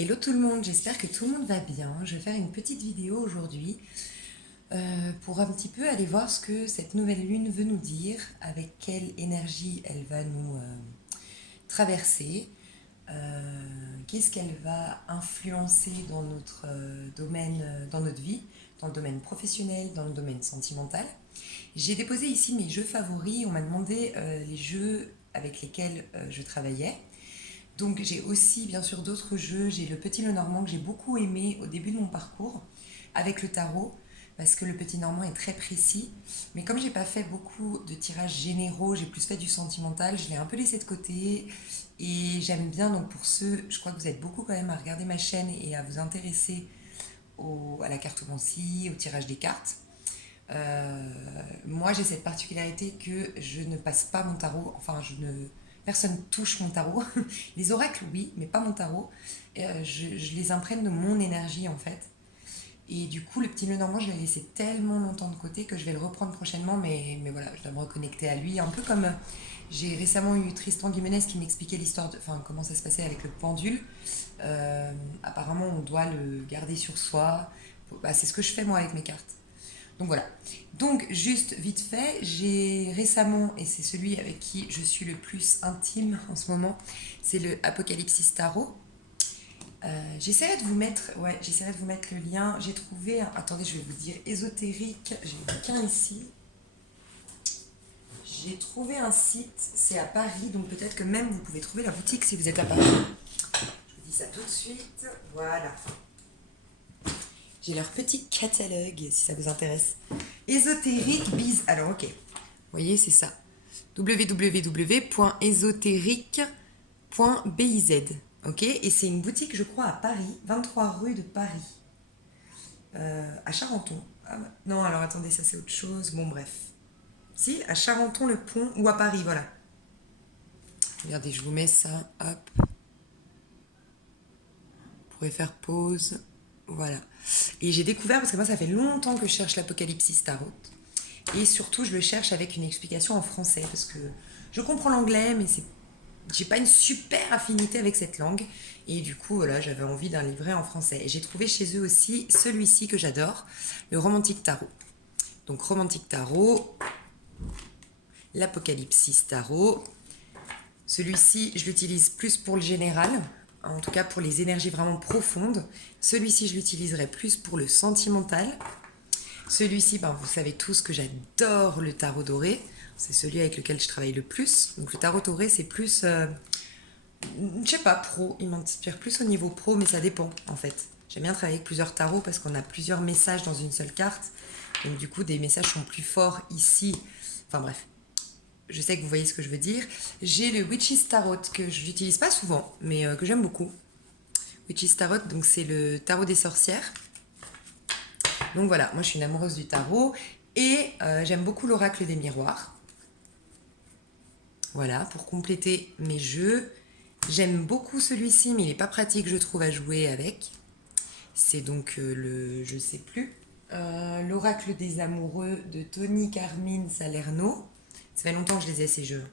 Hello tout le monde, j'espère que tout le monde va bien. Je vais faire une petite vidéo aujourd'hui pour un petit peu aller voir ce que cette nouvelle lune veut nous dire, avec quelle énergie elle va nous traverser, qu'est-ce qu'elle va influencer dans notre domaine, dans notre vie, dans le domaine professionnel, dans le domaine sentimental. J'ai déposé ici mes jeux favoris, on m'a demandé les jeux avec lesquels je travaillais. Donc j'ai aussi bien sûr d'autres jeux. J'ai le Petit Lenormand que j'ai beaucoup aimé au début de mon parcours avec le tarot parce que le Petit Normand est très précis. Mais comme j'ai pas fait beaucoup de tirages généraux, j'ai plus fait du sentimental, je l'ai un peu laissé de côté. Et j'aime bien, donc pour ceux, je crois que vous êtes beaucoup quand même à regarder ma chaîne et à vous intéresser à la cartomancie, au tirage des cartes. Moi, j'ai cette particularité que je ne passe pas mon tarot, enfin, personne touche mon tarot. Les oracles, oui, mais pas mon tarot. Je les imprègne de mon énergie, en fait. Et du coup, le petit Lenormand, je l'ai laissé tellement longtemps de côté que je vais le reprendre prochainement, mais voilà, je dois me reconnecter à lui. Un peu comme j'ai récemment eu Tristan Guimenez qui m'expliquait l'histoire, enfin, comment ça se passait avec le pendule. Apparemment, on doit le garder sur soi. Bah, c'est ce que je fais moi avec mes cartes. Donc voilà. Donc juste vite fait, j'ai récemment, et c'est celui avec qui je suis le plus intime en ce moment, c'est le Apocalypse Tarot. J'essaierai de vous mettre le lien. J'ai trouvé, attendez, je vais vous dire ésotérique. J'ai un bouquin ici. J'ai trouvé un site, c'est à Paris, donc peut-être que même vous pouvez trouver la boutique si vous êtes à Paris. Je vous dis ça tout de suite. Voilà. J'ai leur petit catalogue si ça vous intéresse. Ésotérique Biz. Alors ok, vous voyez c'est ça. www.ésotérique.biz. Ok, et c'est une boutique je crois à Paris, 23 rue de Paris. À Charenton. Ah, non alors attendez, ça c'est autre chose. Bon bref. Si, à Charenton-le-Pont ou à Paris, voilà. Regardez, je vous mets ça. Hop. Vous pourrez faire pause. Voilà. Et j'ai découvert, parce que moi ça fait longtemps que je cherche l'Apocalypse Tarot. Et surtout, je le cherche avec une explication en français, parce que je comprends l'anglais, mais j'ai pas une super affinité avec cette langue. Et du coup, voilà, j'avais envie d'un livret en français. Et j'ai trouvé chez eux aussi celui-ci que j'adore, le Romantique Tarot. Donc, Romantique Tarot, l'Apocalypse Tarot. Celui-ci, je l'utilise plus pour le général, en tout cas pour les énergies vraiment profondes. Celui-ci, je l'utiliserai plus pour le sentimental. Celui-ci, ben, vous savez tous que j'adore le tarot doré. C'est celui avec lequel je travaille le plus. Donc le tarot doré, c'est plus, je sais pas, pro. Il m'inspire plus au niveau pro, mais ça dépend en fait. J'aime bien travailler avec plusieurs tarots parce qu'on a plusieurs messages dans une seule carte. Donc du coup, des messages sont plus forts ici. Enfin bref, je sais que vous voyez ce que je veux dire. J'ai le Witch's Tarot que je n'utilise pas souvent, mais que j'aime beaucoup. Witch's Tarot, donc c'est le tarot des sorcières. Donc voilà, moi je suis une amoureuse du tarot et j'aime beaucoup l'oracle des miroirs. Voilà, pour compléter mes jeux. J'aime beaucoup celui-ci, mais il n'est pas pratique, je trouve, à jouer avec. C'est donc je sais plus, l'oracle des amoureux de Tony Carmine Salerno. Ça fait longtemps que je les ai ces jeux.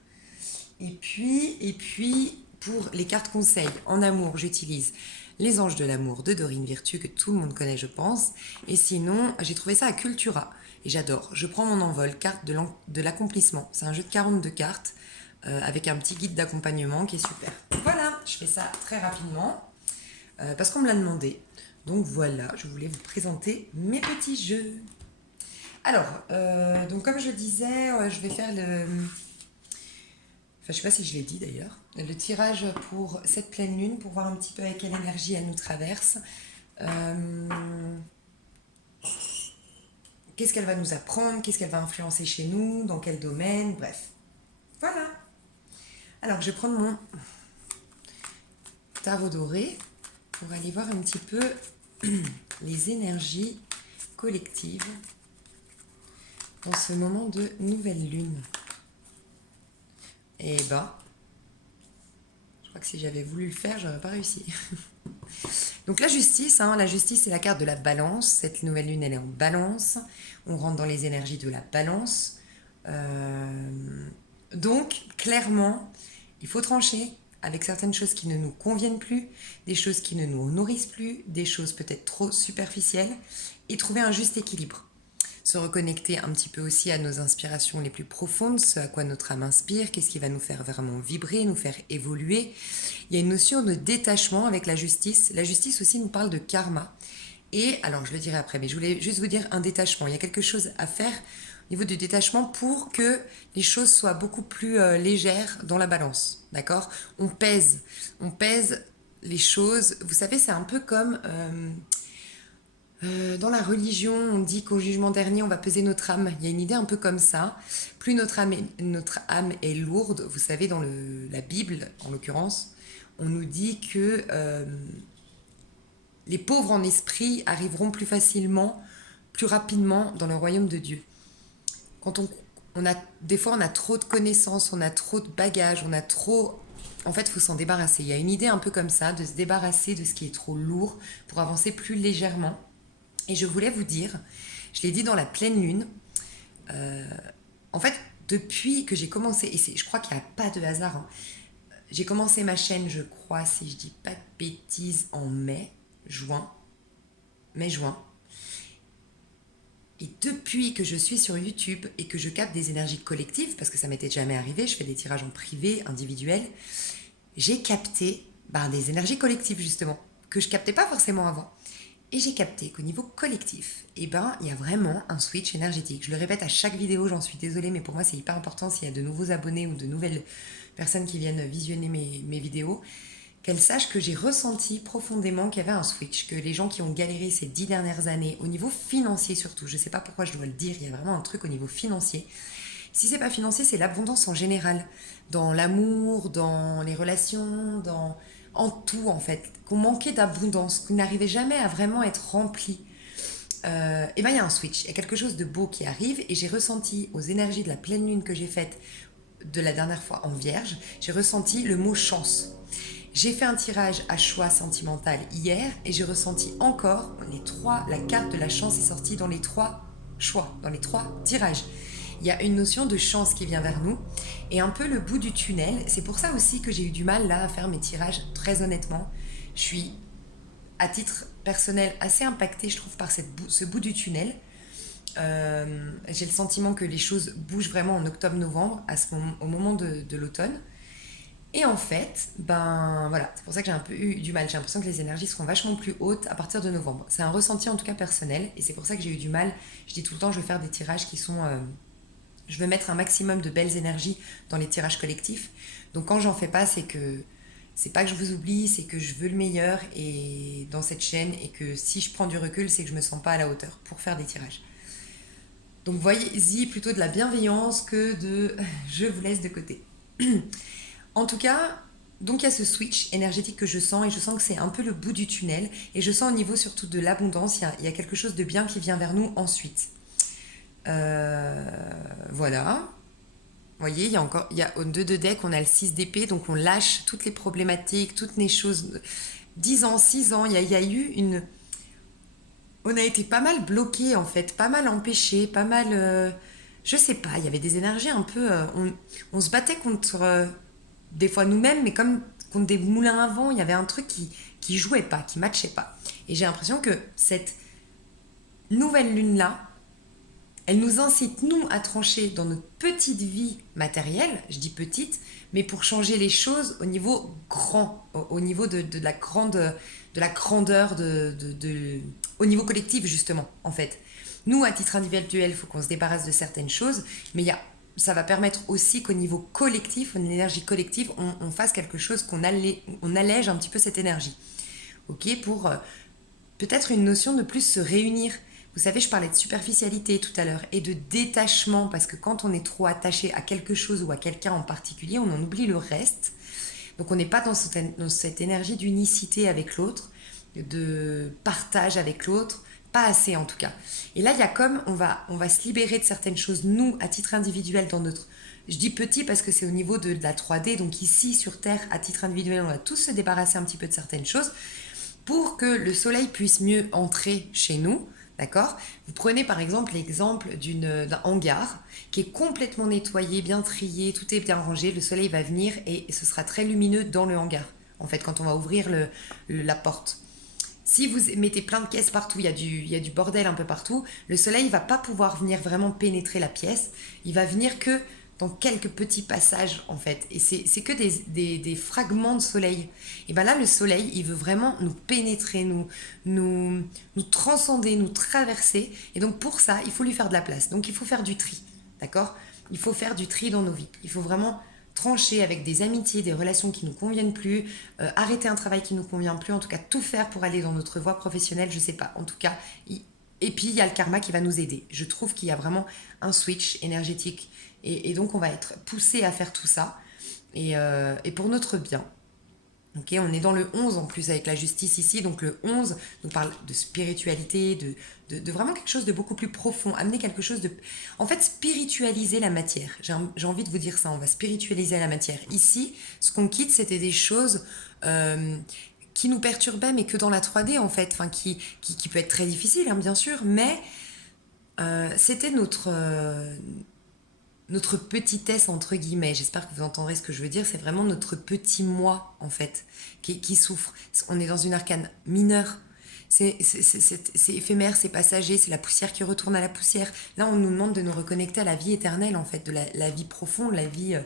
Et puis, pour les cartes conseils en amour, j'utilise les anges de l'amour de Dorine Virtue, que tout le monde connaît, je pense. Et sinon, j'ai trouvé ça à Cultura. Et j'adore. Je prends mon envol, carte de l'accomplissement. C'est un jeu de 42 cartes avec un petit guide d'accompagnement qui est super. Voilà, je fais ça très rapidement parce qu'on me l'a demandé. Donc voilà, je voulais vous présenter mes petits jeux. Alors, donc comme je disais, je vais faire le... Enfin, je sais pas si je l'ai dit d'ailleurs. Le tirage pour cette pleine lune, pour voir un petit peu avec quelle énergie elle nous traverse. Qu'est-ce qu'elle va nous apprendre, qu'est-ce qu'elle va influencer chez nous, dans quel domaine, bref. Voilà. Alors, je vais prendre mon tarot doré pour aller voir un petit peu les énergies collectives dans ce moment de nouvelle lune. Et ben, je crois que si j'avais voulu le faire, j'aurais pas réussi. Donc la justice, c'est la carte de la balance. Cette nouvelle lune, elle est en balance. On rentre dans les énergies de la balance. Donc, clairement, il faut trancher avec certaines choses qui ne nous conviennent plus, des choses qui ne nous nourrissent plus, des choses peut-être trop superficielles, et trouver un juste équilibre. Se reconnecter un petit peu aussi à nos inspirations les plus profondes, ce à quoi notre âme inspire, qu'est-ce qui va nous faire vraiment vibrer, nous faire évoluer. Il y a une notion de détachement avec la justice. La justice aussi nous parle de karma. Et alors je le dirai après, mais je voulais juste vous dire un détachement. Il y a quelque chose à faire au niveau du détachement pour que les choses soient beaucoup plus légères dans la balance. D'accord ? On pèse les choses. Vous savez, c'est un peu comme... dans la religion, on dit qu'au jugement dernier, on va peser notre âme. Il y a une idée un peu comme ça. Plus notre âme est lourde, vous savez, dans la Bible, en l'occurrence, on nous dit que les pauvres en esprit arriveront plus facilement, plus rapidement dans le royaume de Dieu. Quand des fois, on a trop de connaissances, on a trop de bagages, on a trop... En fait, il faut s'en débarrasser. Il y a une idée un peu comme ça, de se débarrasser de ce qui est trop lourd pour avancer plus légèrement. Et je voulais vous dire, je l'ai dit dans la pleine lune, en fait, depuis que j'ai commencé, et je crois qu'il n'y a pas de hasard, hein, j'ai commencé ma chaîne, je crois, si je dis pas de bêtises, en mai-juin. Et depuis que je suis sur YouTube et que je capte des énergies collectives, parce que ça m'était jamais arrivé, je fais des tirages en privé, individuel, j'ai capté des énergies collectives justement, que je captais pas forcément avant. Et j'ai capté qu'au niveau collectif, il y a vraiment un switch énergétique. Je le répète à chaque vidéo, j'en suis désolée, mais pour moi c'est hyper important s'il y a de nouveaux abonnés ou de nouvelles personnes qui viennent visionner mes vidéos, qu'elles sachent que j'ai ressenti profondément qu'il y avait un switch, que les gens qui ont galéré ces 10 dernières années, au niveau financier surtout, je ne sais pas pourquoi je dois le dire, il y a vraiment un truc au niveau financier. Si c'est pas financier, c'est l'abondance en général, dans l'amour, dans les relations, en tout en fait, qu'on manquait d'abondance, qu'on n'arrivait jamais à vraiment être rempli. Il y a un switch, il y a quelque chose de beau qui arrive et j'ai ressenti aux énergies de la pleine lune que j'ai faite de la dernière fois en Vierge, j'ai ressenti le mot chance. J'ai fait un tirage à choix sentimental hier et j'ai ressenti encore la carte de la chance est sortie dans les 3 choix, dans les 3 tirages. Il y a une notion de chance qui vient vers nous et un peu le bout du tunnel. C'est pour ça aussi que j'ai eu du mal là à faire mes tirages, très honnêtement. Je suis, à titre personnel, assez impactée, je trouve, par ce bout du tunnel. J'ai le sentiment que les choses bougent vraiment en octobre-novembre, au moment de l'automne. Et en fait, c'est pour ça que j'ai un peu eu du mal. J'ai l'impression que les énergies seront vachement plus hautes à partir de novembre. C'est un ressenti en tout cas personnel et c'est pour ça que j'ai eu du mal. Je dis tout le temps, je vais faire des tirages qui sont... je veux mettre un maximum de belles énergies dans les tirages collectifs. Donc quand j'en fais pas, c'est pas que je vous oublie, c'est que je veux le meilleur et dans cette chaîne et que si je prends du recul, c'est que je me sens pas à la hauteur pour faire des tirages. Donc voyez-y plutôt de la bienveillance que de je vous laisse de côté. En tout cas, donc il y a ce switch énergétique que je sens et je sens que c'est un peu le bout du tunnel et je sens au niveau surtout de l'abondance, il y a quelque chose de bien qui vient vers nous ensuite. Voilà. Vous voyez, il y a au 2 de deck, on a le 6 d'épée, donc on lâche toutes les problématiques, toutes les choses. 10 ans, 6 ans, il y a eu une... On a été pas mal bloqués en fait, pas mal empêchés, pas mal... je sais pas, il y avait des énergies un peu... on se battait contre... des fois nous-mêmes, mais comme contre des moulins à vent, il y avait un truc qui jouait pas, qui matchait pas. Et j'ai l'impression que cette nouvelle lune-là, elle nous incite, nous, à trancher dans notre petite vie matérielle, je dis petite, mais pour changer les choses au niveau grand, au niveau de la grandeur, au niveau collectif, justement, en fait. Nous, à titre individuel, il faut qu'on se débarrasse de certaines choses, mais ça va permettre aussi qu'au niveau collectif, une énergie collective, on fasse quelque chose, on allège un petit peu cette énergie. Ok, pour peut-être une notion de plus se réunir. Vous savez, je parlais de superficialité tout à l'heure et de détachement, parce que quand on est trop attaché à quelque chose ou à quelqu'un en particulier, on en oublie le reste. Donc on n'est pas dans cette énergie d'unicité avec l'autre, de partage avec l'autre, pas assez en tout cas. Et là, il y a comme, on va se libérer de certaines choses, nous, à titre individuel, dans notre... Je dis petit parce que c'est au niveau de la 3D, donc ici, sur Terre, à titre individuel, on va tous se débarrasser un petit peu de certaines choses pour que le soleil puisse mieux entrer chez nous, D'accord? Vous prenez par exemple l'exemple d'un hangar qui est complètement nettoyé, bien trié, tout est bien rangé. Le soleil va venir et ce sera très lumineux dans le hangar. En fait, quand on va ouvrir la porte. Si vous mettez plein de caisses partout, il y a du bordel un peu partout, le soleil ne va pas pouvoir venir vraiment pénétrer la pièce. Il va venir que dans quelques petits passages en fait. Et c'est que des fragments de soleil. Et bien là, le soleil, il veut vraiment nous pénétrer, nous transcender, nous traverser. Et donc pour ça, il faut lui faire de la place. Donc il faut faire du tri. D'accord? Il faut faire du tri dans nos vies. Il faut vraiment trancher avec des amitiés, des relations qui nous conviennent plus, arrêter un travail qui nous convient plus, en tout cas tout faire pour aller dans notre voie professionnelle, je sais pas. En tout cas, et puis il y a le karma qui va nous aider. Je trouve qu'il y a vraiment un switch énergétique et donc on va être poussé à faire tout ça et pour notre bien. Ok, on est dans le 11 en plus avec la justice ici, donc le 11 nous parle de spiritualité, de vraiment quelque chose de beaucoup plus profond, amener quelque chose de... En fait, spiritualiser la matière, j'ai envie de vous dire ça, on va spiritualiser la matière. Ici, ce qu'on quitte, c'était des choses qui nous perturbaient, mais que dans la 3D en fait, enfin, qui peut être très difficile, hein, bien sûr, mais c'était notre petitesse entre guillemets, j'espère que vous entendrez ce que je veux dire, c'est vraiment notre petit moi en fait qui souffre. On est dans une arcane mineure, c'est éphémère, c'est passager, c'est la poussière qui retourne à la poussière. Là on nous demande de nous reconnecter à la vie éternelle en fait, de la vie profonde, la vie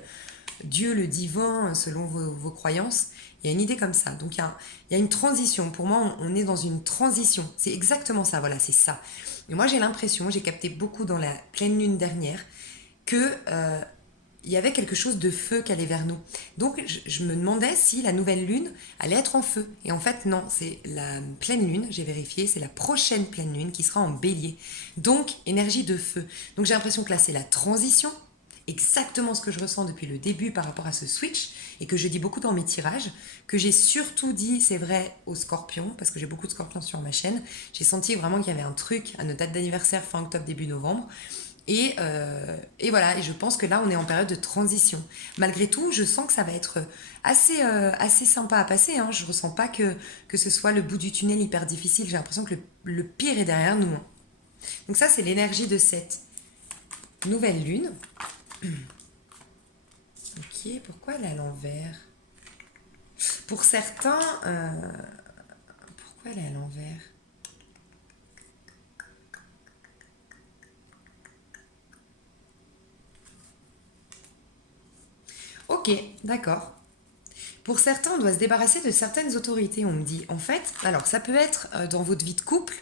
Dieu, le divin, selon vos croyances. Il y a une idée comme ça. Donc il y a une transition. Pour moi, on est dans une transition. C'est exactement ça, voilà, c'est ça. Et moi j'ai l'impression, j'ai capté beaucoup dans la pleine lune dernière, que il y avait quelque chose de feu qui allait vers nous. Donc je me demandais si la nouvelle lune allait être en feu. Et en fait non, c'est la pleine lune, j'ai vérifié, c'est la prochaine pleine lune qui sera en bélier. Donc énergie de feu. Donc j'ai l'impression que là c'est la transition, exactement ce que je ressens depuis le début par rapport à ce switch, et que je dis beaucoup dans mes tirages, que j'ai surtout dit, c'est vrai, aux scorpions, parce que j'ai beaucoup de scorpions sur ma chaîne. J'ai senti vraiment qu'il y avait un truc à notre date d'anniversaire fin octobre, début novembre. Et voilà, et je pense que là, on est en période de transition. Malgré tout, je sens que ça va être assez sympa à passer. Hein. Je ne ressens pas que ce soit le bout du tunnel hyper difficile. J'ai l'impression que le pire est derrière nous. Hein. Donc ça, c'est l'énergie de cette nouvelle lune. Ok, pourquoi elle est à l'envers? Pour certains, pourquoi elle est à l'envers? Ok, d'accord. Pour certains, on doit se débarrasser de certaines autorités, on me dit. En fait, alors ça peut être dans votre vie de couple,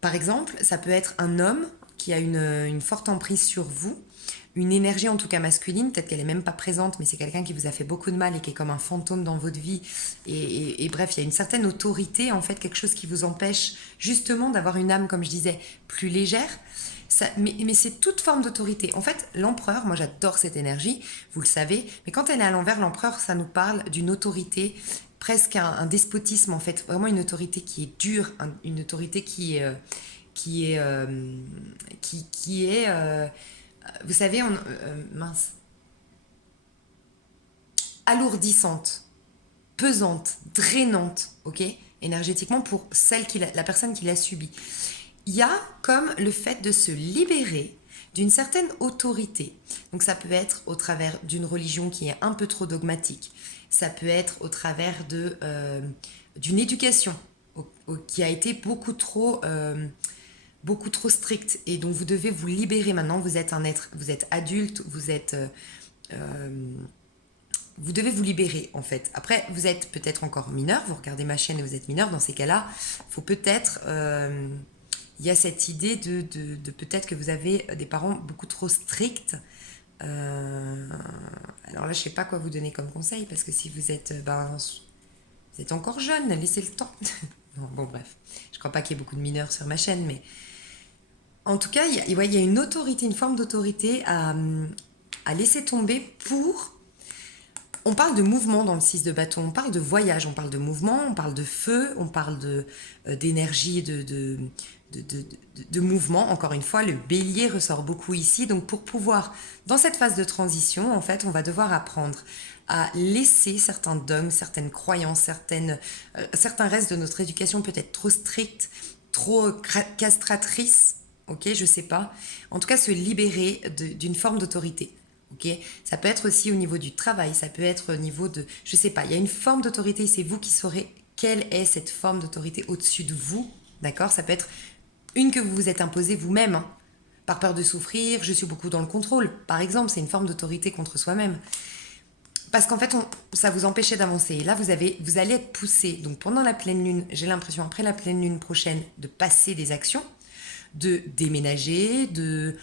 par exemple, ça peut être un homme qui a une forte emprise sur vous, une énergie en tout cas masculine, peut-être qu'elle n'est même pas présente, mais c'est quelqu'un qui vous a fait beaucoup de mal et qui est comme un fantôme dans votre vie. Et bref, il y a une certaine autorité, en fait, quelque chose qui vous empêche justement d'avoir une âme, comme je disais, plus légère. Ça, mais c'est toute forme d'autorité. En fait, l'empereur, moi j'adore cette énergie, vous le savez, mais quand elle est à l'envers, l'empereur, ça nous parle d'une autorité, presque un despotisme en fait, vraiment une autorité qui est dure, une autorité qui est, qui est vous savez, mince, alourdissante, pesante, drainante, ok, énergétiquement pour la personne qui l'a subi. Il y a comme le fait de se libérer d'une certaine autorité. Donc ça peut être au travers d'une religion qui est un peu trop dogmatique. Ça peut être au travers d'une éducation qui a été beaucoup trop stricte et dont vous devez vous libérer maintenant. Vous êtes un être, vous êtes adulte, vous devez vous libérer en fait. Après, vous êtes peut-être encore mineur, vous regardez ma chaîne et vous êtes mineur, dans ces cas-là, il faut peut-être... il y a cette idée de peut-être que vous avez des parents beaucoup trop stricts. Alors là, je ne sais pas quoi vous donner comme conseil, parce que si vous êtes, vous êtes encore jeune, laissez le temps. Non, bon, bref, je ne crois pas qu'il y ait beaucoup de mineurs sur ma chaîne, mais en tout cas, il y a une autorité, une forme d'autorité à laisser tomber pour... On parle de mouvement dans le 6 de bâton, on parle de voyage, on parle de mouvement, on parle de feu, on parle d'énergie, de mouvement. Encore une fois, le bélier ressort beaucoup ici. Donc pour pouvoir, dans cette phase de transition, en fait, on va devoir apprendre à laisser certains dogmes, certaines croyances, certains restes de notre éducation peut-être trop stricts, trop castratrice, ok, je sais pas. En tout cas, se libérer d'une forme d'autorité. Ok, ça peut être aussi au niveau du travail, ça peut être au niveau de, je sais pas, il y a une forme d'autorité, c'est vous qui saurez quelle est cette forme d'autorité au-dessus de vous, d'accord? Ça peut être une que vous vous êtes imposée vous-même, hein, par peur de souffrir, je suis beaucoup dans le contrôle, par exemple, c'est une forme d'autorité contre soi-même. Parce qu'en fait, ça vous empêchait d'avancer. Et là, vous allez être poussé. Donc pendant la pleine lune, j'ai l'impression, après la pleine lune prochaine, de passer des actions, de déménager, de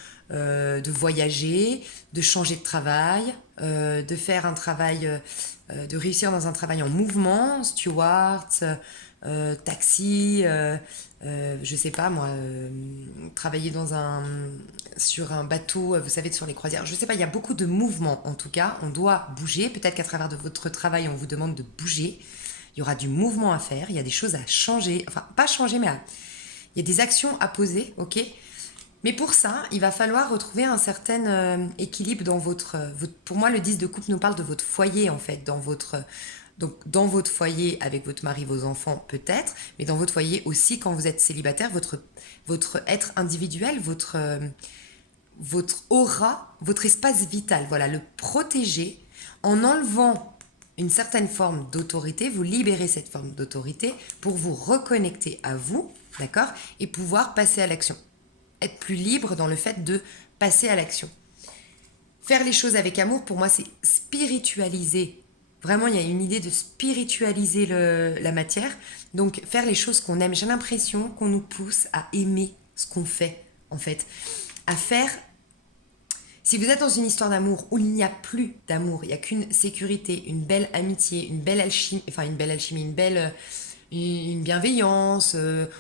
voyager, de changer de travail, de faire un travail, de réussir dans un travail en mouvement, steward, taxi, je sais pas moi, travailler sur un bateau, vous savez, sur les croisières. Je sais pas, il y a beaucoup de mouvements en tout cas. On doit bouger. Peut-être qu'à travers de votre travail, on vous demande de bouger. Il y aura du mouvement à faire. Il y a des choses à changer. Enfin, pas changer, mais il y a des actions à poser, ok? Mais pour ça, il va falloir retrouver un certain équilibre dans Pour moi, le 10 de coupe nous parle de votre foyer, en fait, donc, dans votre foyer, avec votre mari, vos enfants, peut-être, mais dans votre foyer aussi, quand vous êtes célibataire, votre être individuel, votre aura, votre espace vital, voilà, le protéger en enlevant une certaine forme d'autorité, vous libérez cette forme d'autorité pour vous reconnecter à vous, d'accord, et pouvoir passer à l'action. Être plus libre dans le fait de passer à l'action. Faire les choses avec amour, pour moi, c'est spiritualiser. Vraiment, il y a une idée de spiritualiser la matière. Donc, faire les choses qu'on aime. J'ai l'impression qu'on nous pousse à aimer ce qu'on fait, en fait. À faire. Si vous êtes dans une histoire d'amour où il n'y a plus d'amour, il n'y a qu'une sécurité, une belle amitié, une belle alchimie, une bienveillance,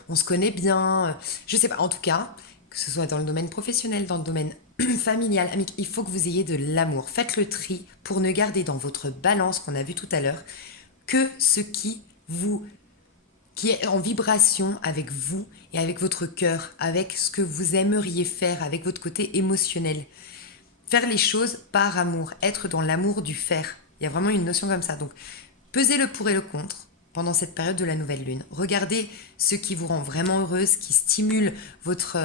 on se connaît bien, je sais pas, en tout cas, que ce soit dans le domaine professionnel, dans le domaine familial, amique, il faut que vous ayez de l'amour. Faites le tri pour ne garder dans votre balance qu'on a vu tout à l'heure que ce qui est en vibration avec vous et avec votre cœur, avec ce que vous aimeriez faire, avec votre côté émotionnel. Faire les choses par amour, être dans l'amour du faire. Il y a vraiment une notion comme ça. Donc, pesez le pour et le contre pendant cette période de la nouvelle lune. Regardez ce qui vous rend vraiment heureuse, qui stimule votre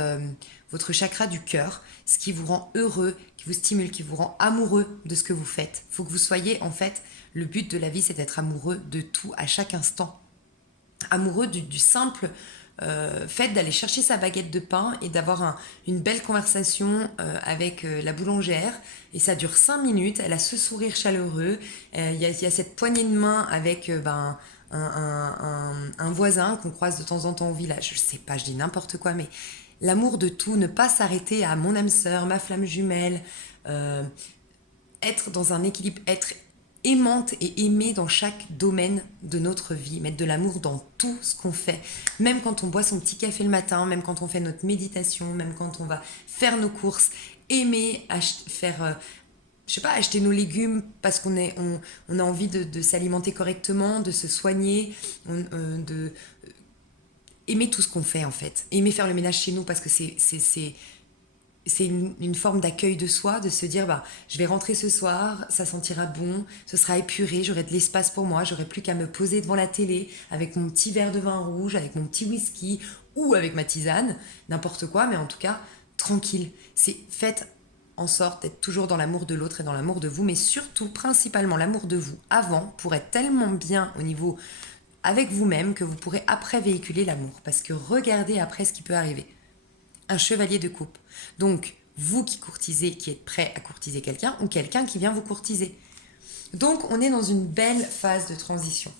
chakra du cœur, ce qui vous rend heureux, qui vous stimule, qui vous rend amoureux de ce que vous faites. Il faut que vous soyez, en fait, le but de la vie, c'est d'être amoureux de tout à chaque instant. Amoureux du simple fait d'aller chercher sa baguette de pain et d'avoir une belle conversation avec la boulangère. Et ça dure 5 minutes, elle a ce sourire chaleureux, il y a cette poignée de main avec un voisin qu'on croise de temps en temps au village. Je sais pas, je dis n'importe quoi, mais l'amour de tout, ne pas s'arrêter à mon âme sœur, ma flamme jumelle, être dans un équilibre, être aimante et aimée dans chaque domaine de notre vie, mettre de l'amour dans tout ce qu'on fait, même quand on boit son petit café le matin, même quand on fait notre méditation, même quand on va faire nos courses, aimer faire je sais pas, acheter nos légumes parce on a envie de s'alimenter correctement, de se soigner, de aimer tout ce qu'on fait en fait, aimer faire le ménage chez nous parce que c'est une forme d'accueil de soi, de se dire bah, je vais rentrer ce soir, ça sentira bon, ce sera épuré, j'aurai de l'espace pour moi, j'aurai plus qu'à me poser devant la télé avec mon petit verre de vin rouge, avec mon petit whisky ou avec ma tisane, n'importe quoi, mais en tout cas, tranquille. Faites en sorte d'être toujours dans l'amour de l'autre et dans l'amour de vous, mais surtout, principalement, l'amour de vous avant pour être tellement bien au niveau avec vous-même que vous pourrez après véhiculer l'amour. Parce que regardez après ce qui peut arriver. Un chevalier de coupe. Donc, vous qui courtisez, qui êtes prêt à courtiser quelqu'un, ou quelqu'un qui vient vous courtiser. Donc, on est dans une belle phase de transition.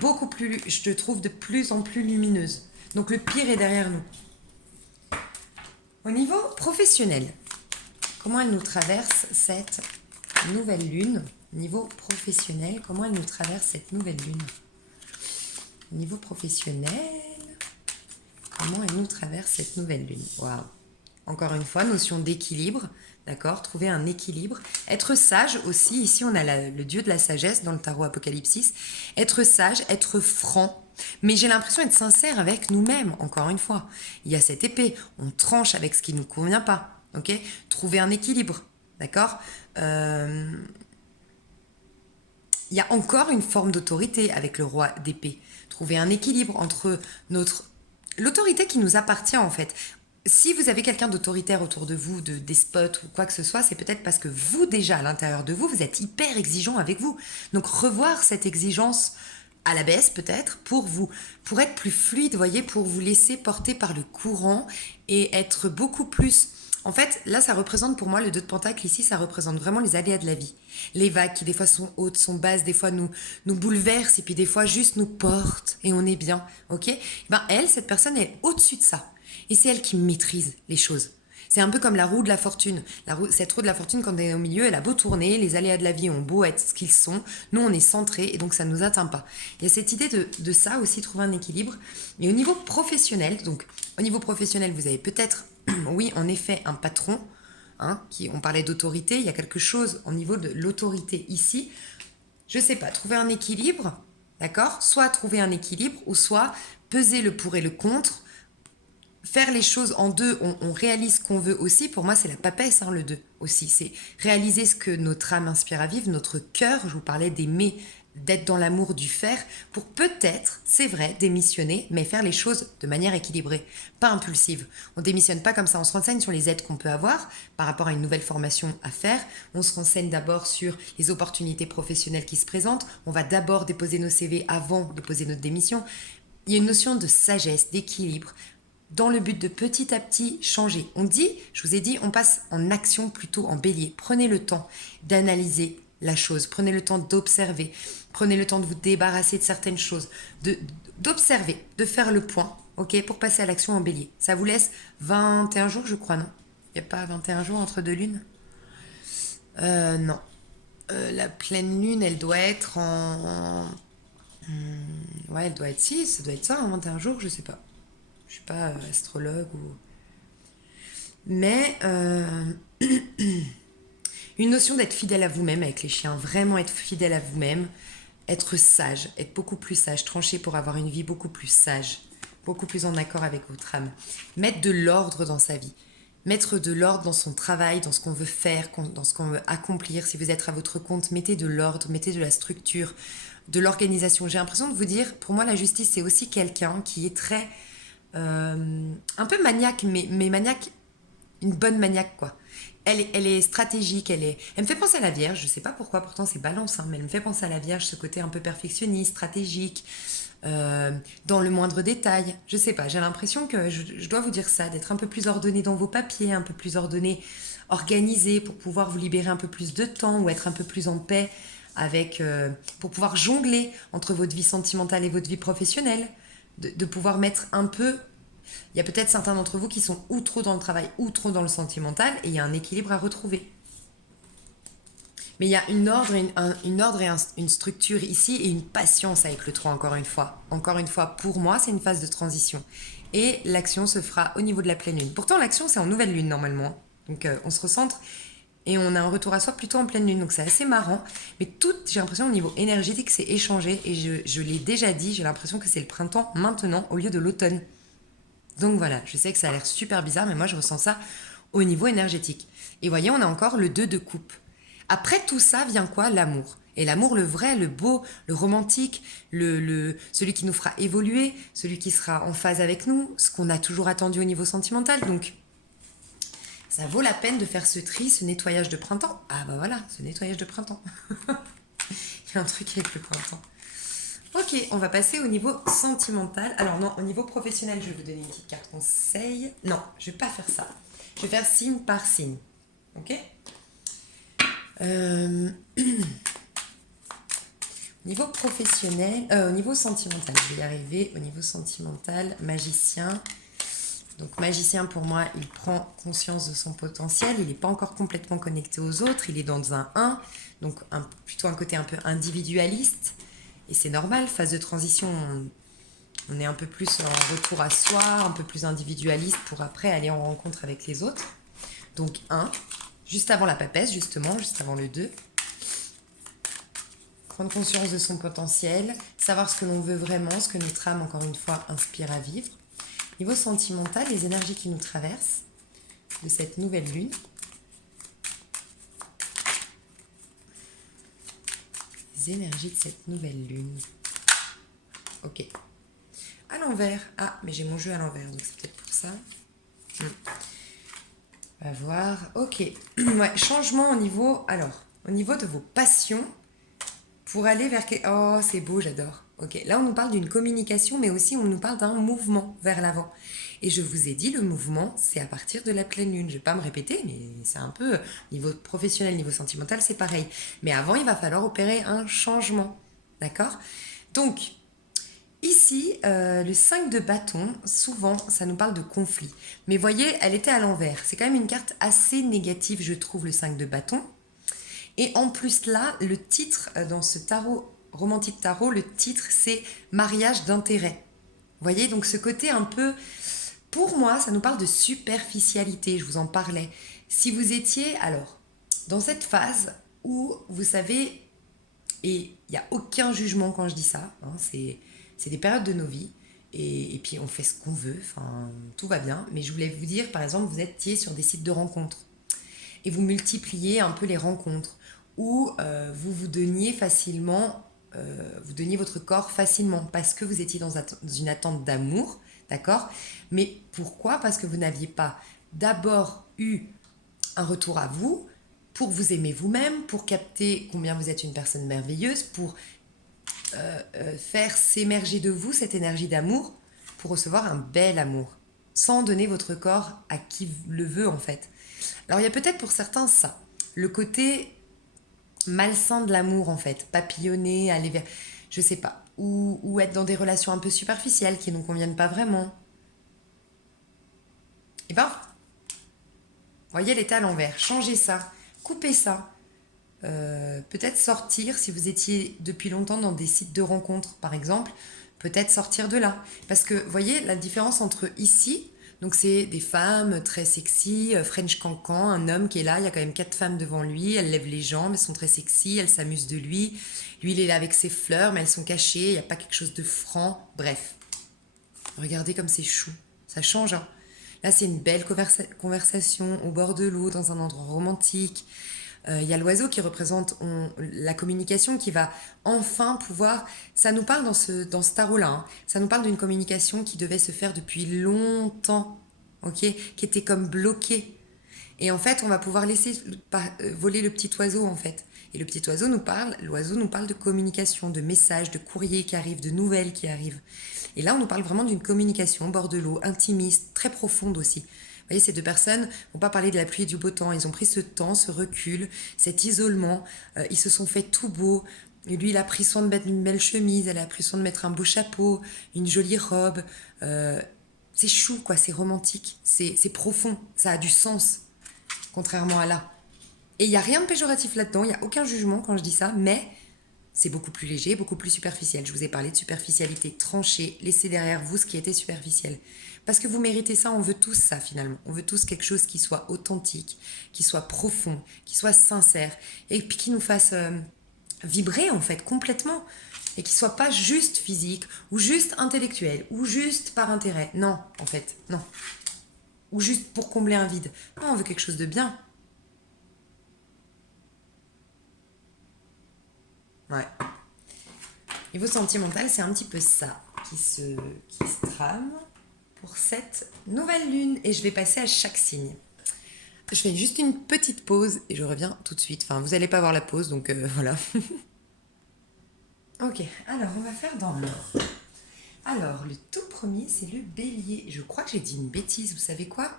Beaucoup plus, je te trouve de plus en plus lumineuse. Donc, le pire est derrière nous. Au niveau professionnel, comment elle nous traverse cette nouvelle lune? Au niveau professionnel, comment elle nous traverse cette nouvelle lune? Au niveau professionnel, comment elle nous traverse cette nouvelle lune? Waouh! Encore une fois, notion d'équilibre, d'accord? Trouver un équilibre. Être sage aussi, ici on a le dieu de la sagesse dans le tarot Apocalypsis. Être sage, être franc. Mais j'ai l'impression d'être sincère avec nous-mêmes, encore une fois. Il y a cette épée, on tranche avec ce qui ne nous convient pas, ok? Trouver un équilibre, d'accord? Il y a encore une forme d'autorité avec le roi d'épée. Trouver un équilibre entre notre l'autorité qui nous appartient en fait. Si vous avez quelqu'un d'autoritaire autour de vous, de despote ou quoi que ce soit, c'est peut-être parce que vous déjà à l'intérieur de vous, vous êtes hyper exigeant avec vous. Donc revoir cette exigence à la baisse peut-être pour vous, pour être plus fluide, voyez, pour vous laisser porter par le courant et être beaucoup plus. En fait, là, ça représente pour moi le 2 de Pentacle ici, ça représente vraiment les aléas de la vie. Les vagues qui des fois sont hautes, sont basses, des fois nous bouleversent et puis des fois juste nous portent et on est bien, ok? Ben elle, cette personne est au-dessus de ça. Et c'est elle qui maîtrise les choses. C'est un peu comme la roue de la fortune. Cette roue de la fortune, quand elle est au milieu, elle a beau tourner, les aléas de la vie ont beau être ce qu'ils sont, nous on est centrés et donc ça ne nous atteint pas. Il y a cette idée de ça aussi, trouver un équilibre. Et au niveau professionnel, donc au niveau professionnel, vous avez peut-être, oui, en effet, un patron, hein, on parlait d'autorité, il y a quelque chose au niveau de l'autorité ici. Je sais pas, trouver un équilibre, d'accord? Soit trouver un équilibre, ou soit peser le pour et le contre, faire les choses en deux, on réalise ce qu'on veut aussi. Pour moi, c'est la papesse, hein, le deux aussi. C'est réaliser ce que notre âme inspire à vivre, notre cœur. Je vous parlais d'aimer, d'être dans l'amour, du faire, pour peut-être, c'est vrai, démissionner, mais faire les choses de manière équilibrée, pas impulsive. On démissionne pas comme ça. On se renseigne sur les aides qu'on peut avoir par rapport à une nouvelle formation à faire. On se renseigne d'abord sur les opportunités professionnelles qui se présentent. On va d'abord déposer nos CV avant de déposer notre démission. Il y a une notion de sagesse, d'équilibre, dans le but de petit à petit changer. On dit, je vous ai dit, on passe en action plutôt en bélier. Prenez le temps d'analyser la chose, prenez le temps d'observer, prenez le temps de vous débarrasser de certaines choses, d'observer, de faire le point, ok, pour passer à l'action en bélier. Ça vous laisse 21 jours, je crois, non? Il n'y a pas 21 jours entre deux lunes? Non. La pleine lune, elle doit être en... Ouais, elle doit être 6, ça doit être ça, en 21 jours, je sais pas. Je suis pas astrologue ou... Mais une notion d'être fidèle à vous-même avec les chiens, vraiment être fidèle à vous-même, être sage, être beaucoup plus sage, trancher pour avoir une vie beaucoup plus sage, beaucoup plus en accord avec votre âme. Mettre de l'ordre dans sa vie, mettre de l'ordre dans son travail, dans ce qu'on veut faire, dans ce qu'on veut accomplir. Si vous êtes à votre compte, mettez de l'ordre, mettez de la structure, de l'organisation. J'ai l'impression de vous dire, pour moi la justice c'est aussi quelqu'un qui est très... un peu maniaque, mais maniaque, une bonne maniaque quoi. Elle est stratégique, elle me fait penser à la Vierge, je sais pas pourquoi, pourtant c'est balance, hein, mais elle me fait penser à la Vierge, ce côté un peu perfectionniste, stratégique, dans le moindre détail. Je sais pas, j'ai l'impression que je dois vous dire ça, d'être un peu plus ordonné dans vos papiers, un peu plus ordonné, organisé, pour pouvoir vous libérer un peu plus de temps ou être un peu plus en paix avec, pour pouvoir jongler entre votre vie sentimentale et votre vie professionnelle, de pouvoir mettre un peu. Il y a peut-être certains d'entre vous qui sont ou trop dans le travail ou trop dans le sentimental et il y a un équilibre à retrouver. Mais il y a une ordre et une structure ici et une patience avec le 3 encore une fois. Encore une fois, pour moi, c'est une phase de transition. Et l'action se fera au niveau de la pleine lune. Pourtant, l'action, c'est en nouvelle lune normalement. Donc on se recentre et on a un retour à soi plutôt en pleine lune. Donc c'est assez marrant. Mais tout, j'ai l'impression, au niveau énergétique, c'est échangé. Et je l'ai déjà dit, j'ai l'impression que c'est le printemps maintenant au lieu de l'automne. Donc voilà, je sais que ça a l'air super bizarre, mais moi je ressens ça au niveau énergétique. Et voyez, on a encore le 2 de coupe. Après tout ça vient quoi? L'amour. Et l'amour, le vrai, le beau, le romantique, celui qui nous fera évoluer, celui qui sera en phase avec nous, ce qu'on a toujours attendu au niveau sentimental. Donc, ça vaut la peine de faire ce tri, ce nettoyage de printemps. Ah bah voilà, ce nettoyage de printemps. Il y a un truc avec le printemps. Ok, on va passer au niveau sentimental. Alors non, au niveau professionnel, je vais vous donner une petite carte conseil. Non, je vais pas faire ça. Je vais faire signe par signe. Ok. Au niveau professionnel, au niveau sentimental, je vais y arriver. Au niveau sentimental, magicien. Donc magicien, pour moi, il prend conscience de son potentiel. Il n'est pas encore complètement connecté aux autres. Il est dans un 1. Donc plutôt un côté un peu individualiste. Et c'est normal, phase de transition, on est un peu plus en retour à soi, un peu plus individualiste pour après aller en rencontre avec les autres. Donc 1, juste avant la papesse, justement, juste avant le 2. Prendre conscience de son potentiel, savoir ce que l'on veut vraiment, ce que notre âme, encore une fois, inspire à vivre. Niveau sentimental, les énergies qui nous traversent de cette nouvelle lune. Les énergies de cette nouvelle lune. Ok. à l'envers. Ah, mais j'ai mon jeu à l'envers, donc c'est peut-être pour ça. On va voir. Ok. Ouais, changement au niveau... Alors, au niveau de vos passions, pour aller vers... Oh, c'est beau, j'adore. Ok, là on nous parle d'une communication, mais aussi on nous parle d'un mouvement vers l'avant. Et je vous ai dit, le mouvement, c'est à partir de la pleine lune. Je ne vais pas me répéter, mais c'est un peu niveau professionnel, niveau sentimental, c'est pareil. Mais avant, il va falloir opérer un changement. D'accord? Donc, ici, le 5 de bâton, souvent, ça nous parle de conflit. Mais voyez, elle était à l'envers. C'est quand même une carte assez négative, je trouve, le 5 de bâton. Et en plus là, le titre dans ce tarot, romantique tarot, le titre c'est mariage d'intérêt. Vous voyez, donc ce côté un peu, pour moi, ça nous parle de superficialité, je vous en parlais. Si vous étiez, alors, dans cette phase où, vous savez, et il n'y a aucun jugement quand je dis ça, hein, c'est des périodes de nos vies, et puis on fait ce qu'on veut, enfin, tout va bien, mais je voulais vous dire, par exemple, vous étiez sur des sites de rencontres, et vous multipliez un peu les rencontres, où vous vous donniez facilement, vous donniez votre corps facilement parce que vous étiez dans une attente d'amour, d'accord? Mais pourquoi? Parce que vous n'aviez pas d'abord eu un retour à vous pour vous aimer vous-même, pour capter combien vous êtes une personne merveilleuse, pour faire s'émerger de vous cette énergie d'amour, pour recevoir un bel amour, sans donner votre corps à qui le veut en fait. Alors il y a peut-être pour certains ça, le côté malsain de l'amour en fait, papillonner, aller vers, je sais pas, ou être dans des relations un peu superficielles qui ne nous conviennent pas vraiment. Et ben, voyez l'état à l'envers, changez ça, coupez ça. Peut-être sortir, si vous étiez depuis longtemps dans des sites de rencontres par exemple, peut-être sortir de là. Parce que, voyez, la différence entre ici, donc c'est des femmes très sexy, French cancan, un homme qui est là, il y a quand même 4 femmes devant lui, elles lèvent les jambes, elles sont très sexy, elles s'amusent de lui. Lui, il est là avec ses fleurs, mais elles sont cachées, il n'y a pas quelque chose de franc. Bref, regardez comme c'est chou, ça change, hein. Là, c'est une belle conversation au bord de l'eau, dans un endroit romantique. Il y a l'oiseau qui représente la communication qui va enfin pouvoir... Ça nous parle dans ce tarot-là, hein, ça nous parle d'une communication qui devait se faire depuis longtemps, ok, qui était comme bloquée. Et en fait, on va pouvoir laisser voler le petit oiseau, en fait. Et le petit oiseau l'oiseau nous parle de communication, de messages, de courriers qui arrivent, de nouvelles qui arrivent. Et là, on nous parle vraiment d'une communication au bord de l'eau, intimiste, très profonde aussi. Vous voyez, ces deux personnes n'ont pas parlé de la pluie et du beau temps. Ils ont pris ce temps, ce recul, cet isolement. Ils se sont fait tout beau. Et lui, il a pris soin de mettre une belle chemise, elle a pris soin de mettre un beau chapeau, une jolie robe. C'est chou, quoi, c'est romantique, c'est profond, ça a du sens, contrairement à là. Et il n'y a rien de péjoratif là-dedans, il n'y a aucun jugement quand je dis ça, mais c'est beaucoup plus léger, beaucoup plus superficiel. Je vous ai parlé de superficialité, trancher, laisser derrière vous ce qui était superficiel. Parce que vous méritez ça, on veut tous ça finalement. On veut tous quelque chose qui soit authentique, qui soit profond, qui soit sincère, et puis qui nous fasse vibrer en fait complètement. Et qui soit pas juste physique, ou juste intellectuel, ou juste par intérêt. Non, en fait, non. Ou juste pour combler un vide. Non, on veut quelque chose de bien. Ouais. Niveau sentimental, c'est un petit peu ça qui se trame pour cette nouvelle lune. Et je vais passer à chaque signe. Je fais juste une petite pause et je reviens tout de suite. Enfin, vous n'allez pas voir la pause, donc voilà. Ok, alors on va faire dans l'ordre. Alors, le tout premier, c'est le bélier. Je crois que j'ai dit une bêtise, vous savez quoi?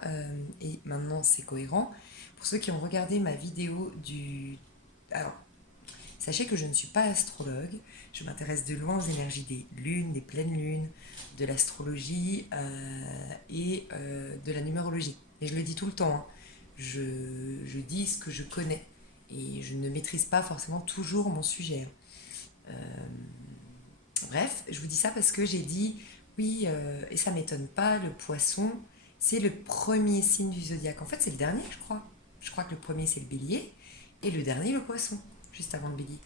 Et maintenant, c'est cohérent. Pour ceux qui ont regardé ma vidéo du... Alors, sachez que je ne suis pas astrologue. Je m'intéresse de loin aux énergies des lunes, des pleines lunes, de l'astrologie et de la numérologie. Et je le dis tout le temps, hein. Je dis ce que je connais. Et je ne maîtrise pas forcément toujours mon sujet, hein. Bref, je vous dis ça parce que j'ai dit, oui, et ça m'étonne pas, le poisson, c'est le premier signe du zodiaque. En fait, c'est le dernier, je crois. Je crois que le premier, c'est le bélier, et le dernier, le poisson, juste avant le bélier.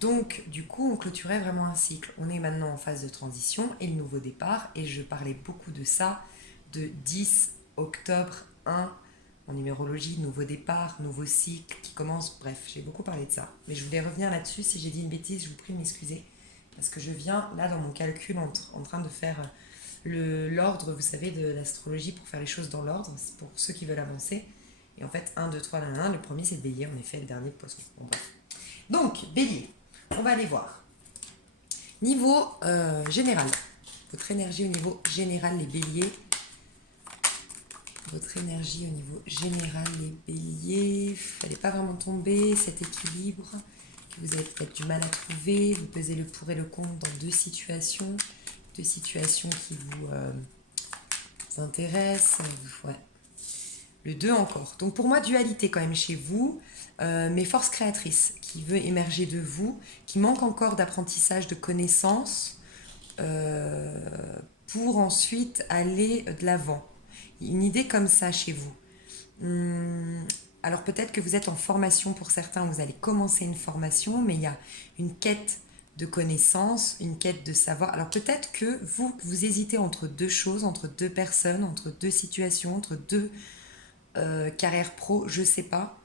Donc, du coup, on clôturait vraiment un cycle. On est maintenant en phase de transition et le nouveau départ, et je parlais beaucoup de ça, de 10 octobre 1, en numérologie, nouveau départ, nouveau cycle qui commence, bref, j'ai beaucoup parlé de ça. Mais je voulais revenir là-dessus, si j'ai dit une bêtise, je vous prie de m'excuser. Parce que je viens, là, dans mon calcul, en train de faire l'ordre, vous savez, de l'astrologie pour faire les choses dans l'ordre, c'est pour ceux qui veulent avancer. Et en fait, 1, 2, 3, 1, le premier c'est le bélier, en effet, le dernier le poisson. Bon, bref. Donc, bélier, on va aller voir. Niveau général, votre énergie au niveau général, les béliers. Votre énergie au niveau général, les béliers. Il ne fallait pas vraiment tomber, cet équilibre que vous avez peut-être du mal à trouver. Vous pesez le pour et le contre dans deux situations qui vous intéressent. Ouais. Le 2 encore. Donc pour moi, dualité quand même chez vous, mais force créatrice qui veut émerger de vous, qui manque encore d'apprentissage, de connaissances, pour ensuite aller de l'avant. Une idée comme ça chez vous. Alors peut-être que vous êtes en formation pour certains, vous allez commencer une formation, mais il y a une quête de connaissances, une quête de savoir. Alors peut-être que vous hésitez entre deux choses, entre deux personnes, entre deux situations, entre deux carrières pro, je sais pas.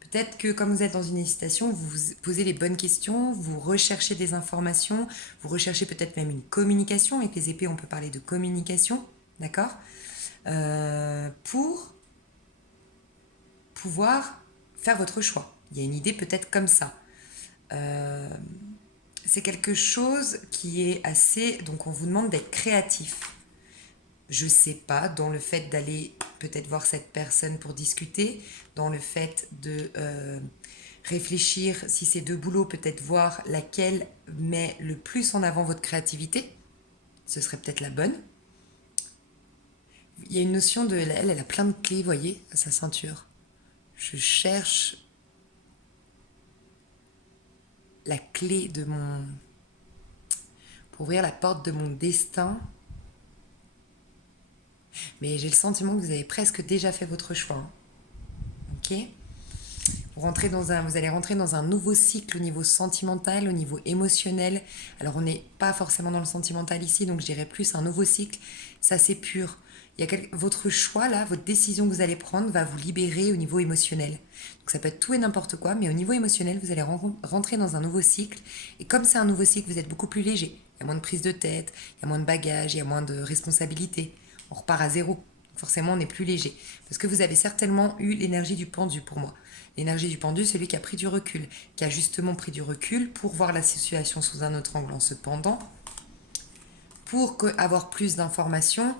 Peut-être que comme vous êtes dans une hésitation, vous vous posez les bonnes questions, vous recherchez des informations, vous recherchez peut-être même une communication. Avec les épées, on peut parler de communication, d'accord, pour pouvoir faire votre choix. Il y a une idée peut-être comme ça. C'est quelque chose qui est assez... Donc on vous demande d'être créatif. Je sais pas, dans le fait d'aller peut-être voir cette personne pour discuter, dans le fait de réfléchir, si c'est deux boulots, peut-être voir laquelle met le plus en avant votre créativité. Ce serait peut-être la bonne. Il y a une notion de... Elle a plein de clés, vous voyez, à sa ceinture. Je cherche la clé de mon... pour ouvrir la porte de mon destin. Mais j'ai le sentiment que vous avez presque déjà fait votre choix. Hein. Ok ? Vous allez rentrer dans un nouveau cycle au niveau sentimental, au niveau émotionnel. Alors on n'est pas forcément dans le sentimental ici, donc je dirais plus un nouveau cycle. Ça c'est pur. Votre choix là, votre décision que vous allez prendre va vous libérer au niveau émotionnel. Donc ça peut être tout et n'importe quoi, mais au niveau émotionnel, vous allez rentrer dans un nouveau cycle. Et comme c'est un nouveau cycle, vous êtes beaucoup plus léger. Il y a moins de prise de tête, il y a moins de bagages, il y a moins de responsabilités. On repart à zéro. Forcément, on est plus léger. Parce que vous avez certainement eu l'énergie du pendu pour moi. L'énergie du pendu, celui qui a pris du recul, qui a justement pris du recul pour voir la situation sous un autre angle en se pendant, pour avoir plus d'informations,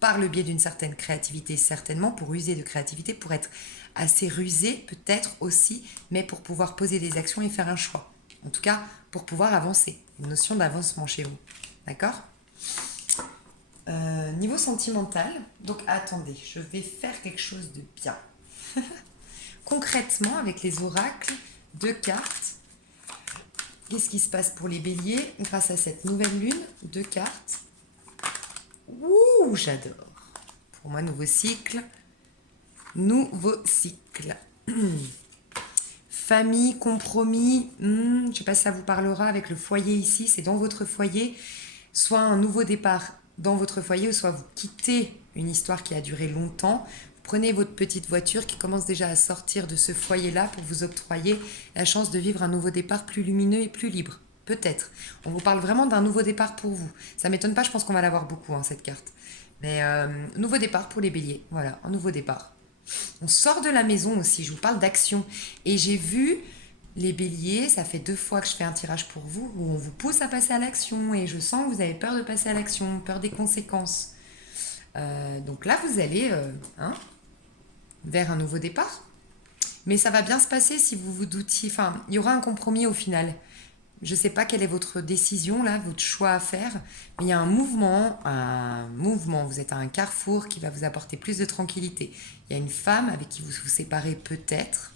par le biais d'une certaine créativité, certainement, pour user de créativité, pour être assez rusé, peut-être aussi, mais pour pouvoir poser des actions et faire un choix. En tout cas, pour pouvoir avancer. Une notion d'avancement chez vous. D'accord ? Niveau sentimental, donc attendez, je vais faire quelque chose de bien. Concrètement, avec les oracles, 2 cartes, qu'est-ce qui se passe pour les béliers grâce à cette nouvelle lune? 2 cartes. Ouh, j'adore. Pour moi, nouveau cycle. Nouveau cycle. Famille, compromis, je ne sais pas si ça vous parlera avec le foyer ici, c'est dans votre foyer, soit un nouveau départ dans votre foyer, ou soit vous quittez une histoire qui a duré longtemps. Vous prenez votre petite voiture qui commence déjà à sortir de ce foyer-là pour vous octroyer la chance de vivre un nouveau départ plus lumineux et plus libre. Peut-être. On vous parle vraiment d'un nouveau départ pour vous. Ça ne m'étonne pas, je pense qu'on va l'avoir beaucoup, hein, cette carte. Mais nouveau départ pour les béliers. Voilà, un nouveau départ. On sort de la maison aussi, je vous parle d'action. Et j'ai vu les béliers, ça fait 2 fois que je fais un tirage pour vous, où on vous pousse à passer à l'action. Et je sens que vous avez peur de passer à l'action, peur des conséquences. Donc là, vous allez vers un nouveau départ. Mais ça va bien se passer si vous vous doutiez. Enfin, il y aura un compromis au final. Je ne sais pas quelle est votre décision, là, votre choix à faire, mais il y a un mouvement, vous êtes à un carrefour qui va vous apporter plus de tranquillité. Il y a une femme avec qui vous vous séparez peut-être,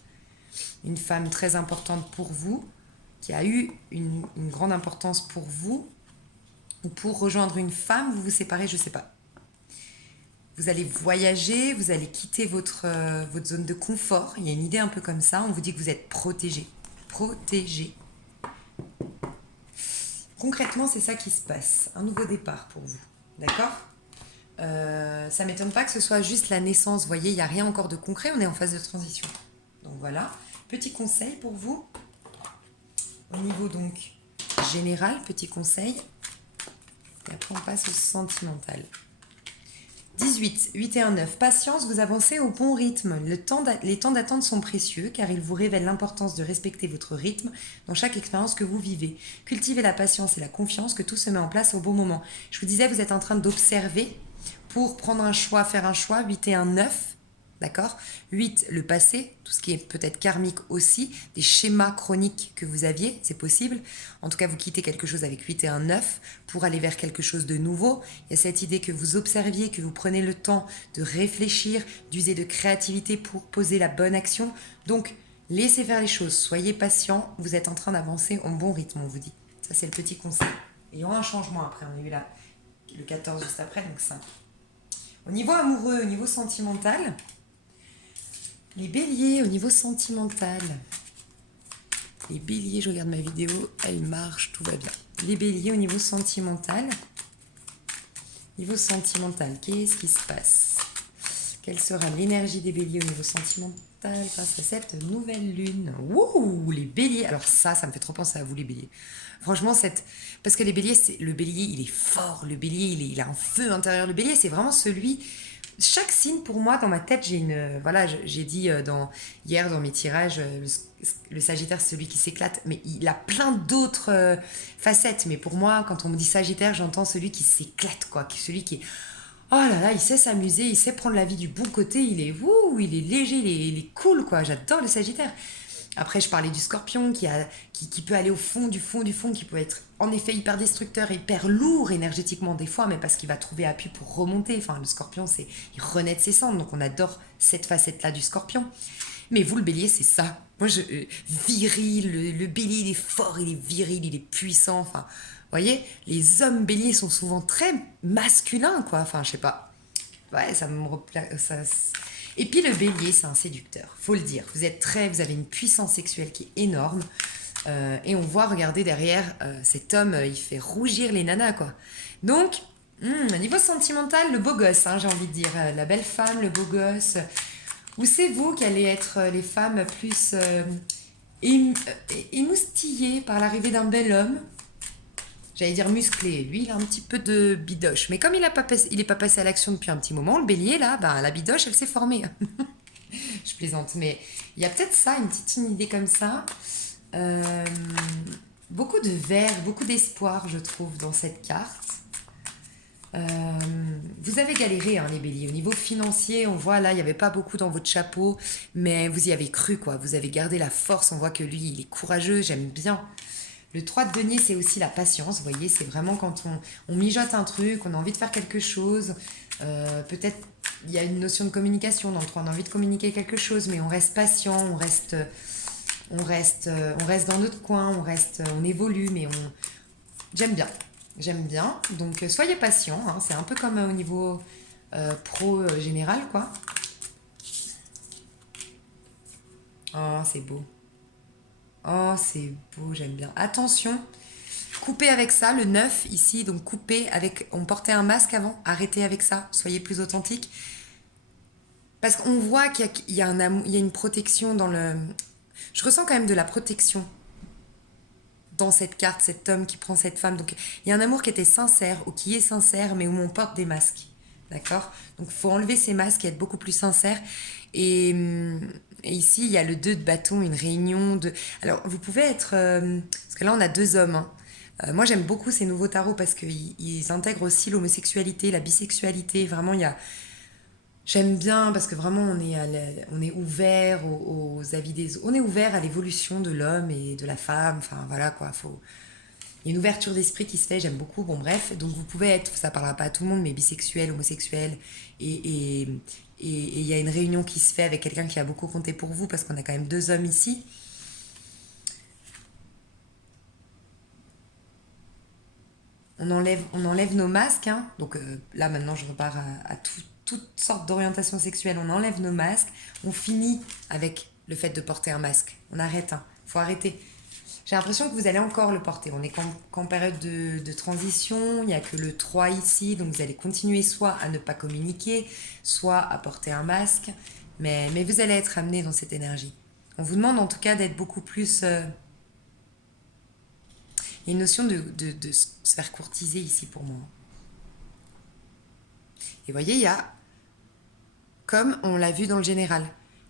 une femme très importante pour vous, qui a eu une grande importance pour vous, ou pour rejoindre une femme, vous vous séparez, je ne sais pas. Vous allez voyager, vous allez quitter votre zone de confort, il y a une idée un peu comme ça, on vous dit que vous êtes protégé. Protégé. Concrètement, c'est ça qui se passe. Un nouveau départ pour vous. D'accord ? Ça ne m'étonne pas que ce soit juste la naissance. Vous voyez, il n'y a rien encore de concret. On est en phase de transition. Donc voilà. Petit conseil pour vous. Au niveau donc général, petit conseil. Et après, on passe au sentimental. 18, 8 et 1, 9. Patience, vous avancez au bon rythme. Les temps d'attente sont précieux car ils vous révèlent l'importance de respecter votre rythme dans chaque expérience que vous vivez. Cultivez la patience et la confiance que tout se met en place au bon moment. Je vous disais, vous êtes en train d'observer pour prendre un choix, faire un choix. 8 et 1, 9. D'accord. 8, le passé, tout ce qui est peut-être karmique aussi, des schémas chroniques que vous aviez, c'est possible. En tout cas, vous quittez quelque chose avec 8 et un 9 pour aller vers quelque chose de nouveau. Il y a cette idée que vous observiez, que vous prenez le temps de réfléchir, d'user de créativité pour poser la bonne action. Donc, laissez faire les choses, soyez patient, vous êtes en train d'avancer en bon rythme, on vous dit. Ça, c'est le petit conseil. Il y aura un changement après, on a eu là le 14 juste après, donc 5. Au niveau amoureux, au niveau sentimental, les béliers au niveau sentimental. Les béliers, je regarde ma vidéo, elle marche, tout va bien. Les béliers au niveau sentimental. Niveau sentimental, qu'est-ce qui se passe? Quelle sera l'énergie des béliers au niveau sentimental grâce à cette nouvelle lune? Wouh, les béliers. Alors ça me fait trop penser à vous les béliers. Franchement, parce que les béliers, le bélier, il est fort. Le bélier, il a un feu intérieur. Le bélier, c'est vraiment celui... Chaque signe, pour moi, dans ma tête, j'ai dit hier dans mes tirages, le Sagittaire, c'est celui qui s'éclate, mais il a plein d'autres facettes. Mais pour moi, quand on me dit Sagittaire, j'entends celui qui s'éclate, quoi. Celui qui est... Oh là là, il sait s'amuser, il sait prendre la vie du bon côté, il est léger, il est cool, quoi. J'adore le Sagittaire. Après, je parlais du Scorpion qui peut aller au fond du fond du fond, qui peut être en effet hyper destructeur, hyper lourd énergétiquement des fois, mais parce qu'il va trouver appui pour remonter. Enfin, le Scorpion, il renaît de ses cendres, donc on adore cette facette-là du Scorpion. Mais vous, le Bélier, c'est ça. Moi, viril, le Bélier, il est fort, il est viril, il est puissant. Enfin, vous voyez, les hommes Béliers sont souvent très masculins, quoi. Enfin, je sais pas. Ouais, ça me ça. Et puis le bélier, c'est un séducteur, faut le dire. Vous avez une puissance sexuelle qui est énorme. Et on voit, regardez derrière, cet homme, il fait rougir les nanas, quoi. Donc, au niveau sentimental, le beau gosse, hein, j'ai envie de dire. La belle femme, le beau gosse. Où c'est vous qui allez être les femmes plus émoustillées par l'arrivée d'un bel homme? J'allais dire musclé. Lui, il a un petit peu de bidoche. Mais comme il est pas passé à l'action depuis un petit moment, le bélier, là, la bidoche, elle s'est formée. Je plaisante. Mais il y a peut-être ça, une idée comme ça. Beaucoup de verve, beaucoup d'espoir, je trouve, dans cette carte. Vous avez galéré, hein, les béliers. Au niveau financier, on voit là, il n'y avait pas beaucoup dans votre chapeau, mais vous y avez cru, quoi. Vous avez gardé la force. On voit que lui, il est courageux. J'aime bien. Le 3 de denier, c'est aussi la patience, vous voyez, c'est vraiment quand on mijote un truc, on a envie de faire quelque chose, peut-être il y a une notion de communication dans le 3, on a envie de communiquer quelque chose, mais on reste patient, on reste dans notre coin, on évolue, mais j'aime bien, donc soyez patient, hein, c'est un peu comme au niveau pro général, quoi. Oh, c'est beau. Oh, c'est beau, j'aime bien. Attention, coupez avec ça, le 9 ici, donc coupez avec... On portait un masque avant, arrêtez avec ça, soyez plus authentique. Parce qu'on voit qu'il y a une protection dans le... Je ressens quand même de la protection dans cette carte, cet homme qui prend cette femme. Donc il y a un amour qui était sincère, ou qui est sincère, mais où on porte des masques. D'accord? Donc il faut enlever ces masques et être beaucoup plus sincère. Et ici, il y a le 2 de bâton, une réunion de... Alors, vous pouvez être... parce que là, on a 2 hommes. Hein. Moi, j'aime beaucoup ces nouveaux tarots parce qu'ils intègrent aussi l'homosexualité, la bisexualité. Vraiment, il y a... J'aime bien parce que vraiment, on est ouvert aux avis des autres. On est ouvert à l'évolution de l'homme et de la femme. Enfin, voilà, quoi. Il y a une ouverture d'esprit qui se fait, j'aime beaucoup. Bon, bref, donc vous pouvez être, ça parlera pas à tout le monde, mais bisexuel, homosexuel, et il y a une réunion qui se fait avec quelqu'un qui a beaucoup compté pour vous, parce qu'on a quand même 2 hommes ici. On enlève nos masques, hein. Donc là maintenant je repars à toutes sortes d'orientations sexuelles. On enlève nos masques, on finit avec le fait de porter un masque. On arrête, hein. Faut arrêter. J'ai l'impression que vous allez encore le porter. On est qu'en période de transition, il n'y a que le 3 ici, donc vous allez continuer soit à ne pas communiquer, soit à porter un masque, mais vous allez être amené dans cette énergie. On vous demande en tout cas d'être beaucoup plus... Il y a une notion de se faire courtiser ici pour moi. Et vous voyez, il y a, comme on l'a vu dans le général,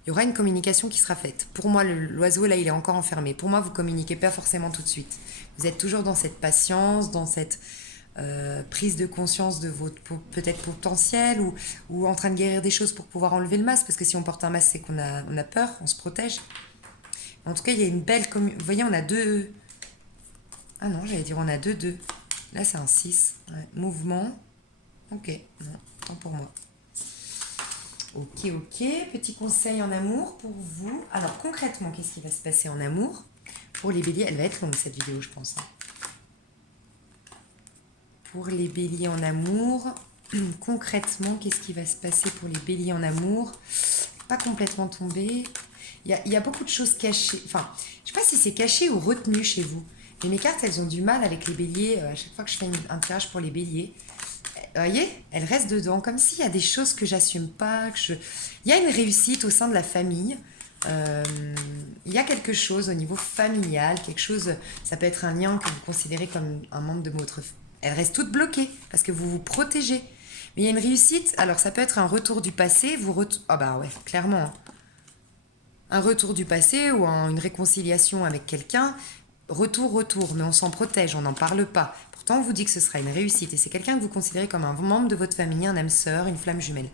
il y aura une communication qui sera faite. Pour moi, l'oiseau, là, il est encore enfermé. Pour moi, vous ne communiquez pas forcément tout de suite. Vous êtes toujours dans cette patience, dans cette prise de conscience de votre peut-être potentiel ou en train de guérir des choses pour pouvoir enlever le masque. Parce que si on porte un masque, c'est qu'on a peur, on se protège. En tout cas, il y a une belle... Vous voyez, on a deux... Ah non, j'allais dire on a deux. Là, c'est un 6. Ouais. Mouvement. Ok, non, tant pour moi. Ok. Petit conseil en amour pour vous. Alors, concrètement, qu'est-ce qui va se passer en amour? Pour les béliers, elle va être longue, cette vidéo, je pense. Pour les béliers en amour, concrètement, qu'est-ce qui va se passer pour les béliers en amour? Pas complètement tombé. Il y a beaucoup de choses cachées. Enfin, je ne sais pas si c'est caché ou retenu chez vous. Mais mes cartes, elles ont du mal avec les béliers. À chaque fois que je fais un tirage pour les béliers, vous voyez, elles restent dedans. Comme s'il y a des choses que j'assume pas. Il y a une réussite au sein de la famille. Il y a quelque chose au niveau familial. Quelque chose, ça peut être un lien que vous considérez comme un membre de votre... Elles restent toutes bloquées parce que vous vous protégez. Mais il y a une réussite. Alors, ça peut être un retour du passé. Ah bah ouais, clairement. Un retour du passé ou une réconciliation avec quelqu'un. Retour, mais on s'en protège, on n'en parle pas. Pourtant, on vous dit que ce sera une réussite et c'est quelqu'un que vous considérez comme un membre de votre famille, un âme sœur, une flamme jumelle.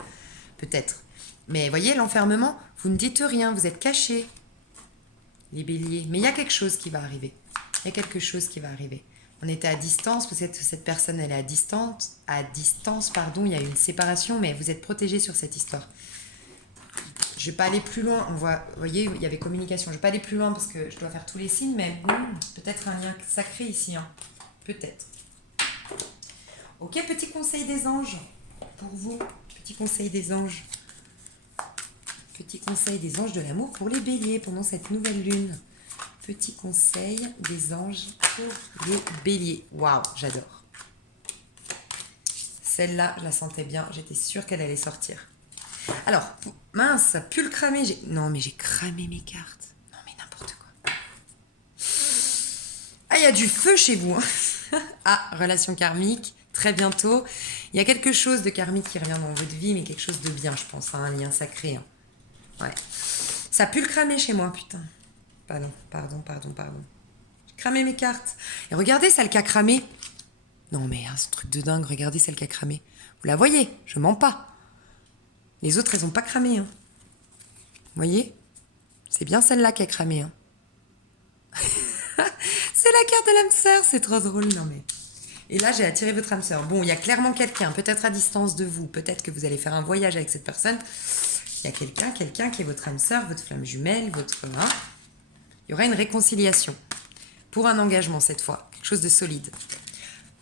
Peut-être. Mais voyez, l'enfermement, vous ne dites rien, vous êtes cachés. Les béliers. Mais il y a quelque chose qui va arriver. On était à distance, peut-être que cette personne, elle est à distance, il y a eu une séparation, mais vous êtes protégés sur cette histoire. Je ne vais pas aller plus loin. Vous voyez, il y avait communication. Je ne vais pas aller plus loin parce que je dois faire tous les signes, mais peut-être un lien sacré ici. Hein. Peut-être. Ok, petit conseil des anges pour vous. Petit conseil des anges. Petit conseil des anges de l'amour pour les béliers pendant cette nouvelle lune. Petit conseil des anges pour les béliers. Waouh, j'adore. Celle-là, je la sentais bien. J'étais sûre qu'elle allait sortir. Alors, mince, ça pue le cramer. Non, mais j'ai cramé mes cartes. Non, mais n'importe quoi. Ah, il y a du feu chez vous. Hein. Ah, relation karmique, très bientôt. Il y a quelque chose de karmique qui revient dans votre vie, mais quelque chose de bien, je pense. Hein, un lien sacré. Hein. Ouais. Ça pue le cramer chez moi, putain. Pardon. J'ai cramé mes cartes. Et regardez celle qui a cramé. Non, mais hein, c'est un truc de dingue. Regardez celle qui a cramé. Vous la voyez, je mens pas. Les autres, elles n'ont pas cramé. Hein. Vous voyez? C'est bien celle-là qui a cramé. Hein. C'est la carte de l'âme sœur, c'est trop drôle. Non mais... Et là, j'ai attiré votre âme sœur. Bon, il y a clairement quelqu'un, peut-être à distance de vous, peut-être que vous allez faire un voyage avec cette personne. Il y a quelqu'un qui est votre âme sœur, votre flamme jumelle, votre... Hein. Il y aura une réconciliation. Pour un engagement cette fois, quelque chose de solide.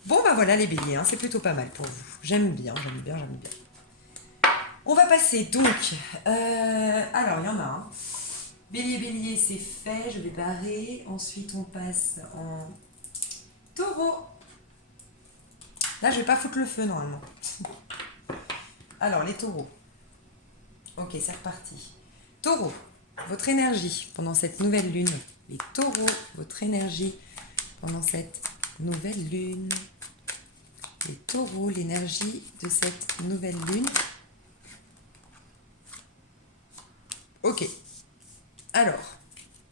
Bon, bah voilà les béliers, hein, c'est plutôt pas mal pour vous. J'aime bien. On va passer donc, alors il y en a un. Bélier, c'est fait, je vais barrer. Ensuite, on passe en taureau. Là, je vais pas foutre le feu normalement. Alors, les taureaux. Ok, c'est reparti. Taureau, votre énergie pendant cette nouvelle lune. Les taureaux, votre énergie pendant cette nouvelle lune. Les taureaux, l'énergie de cette nouvelle lune. Ok. Alors,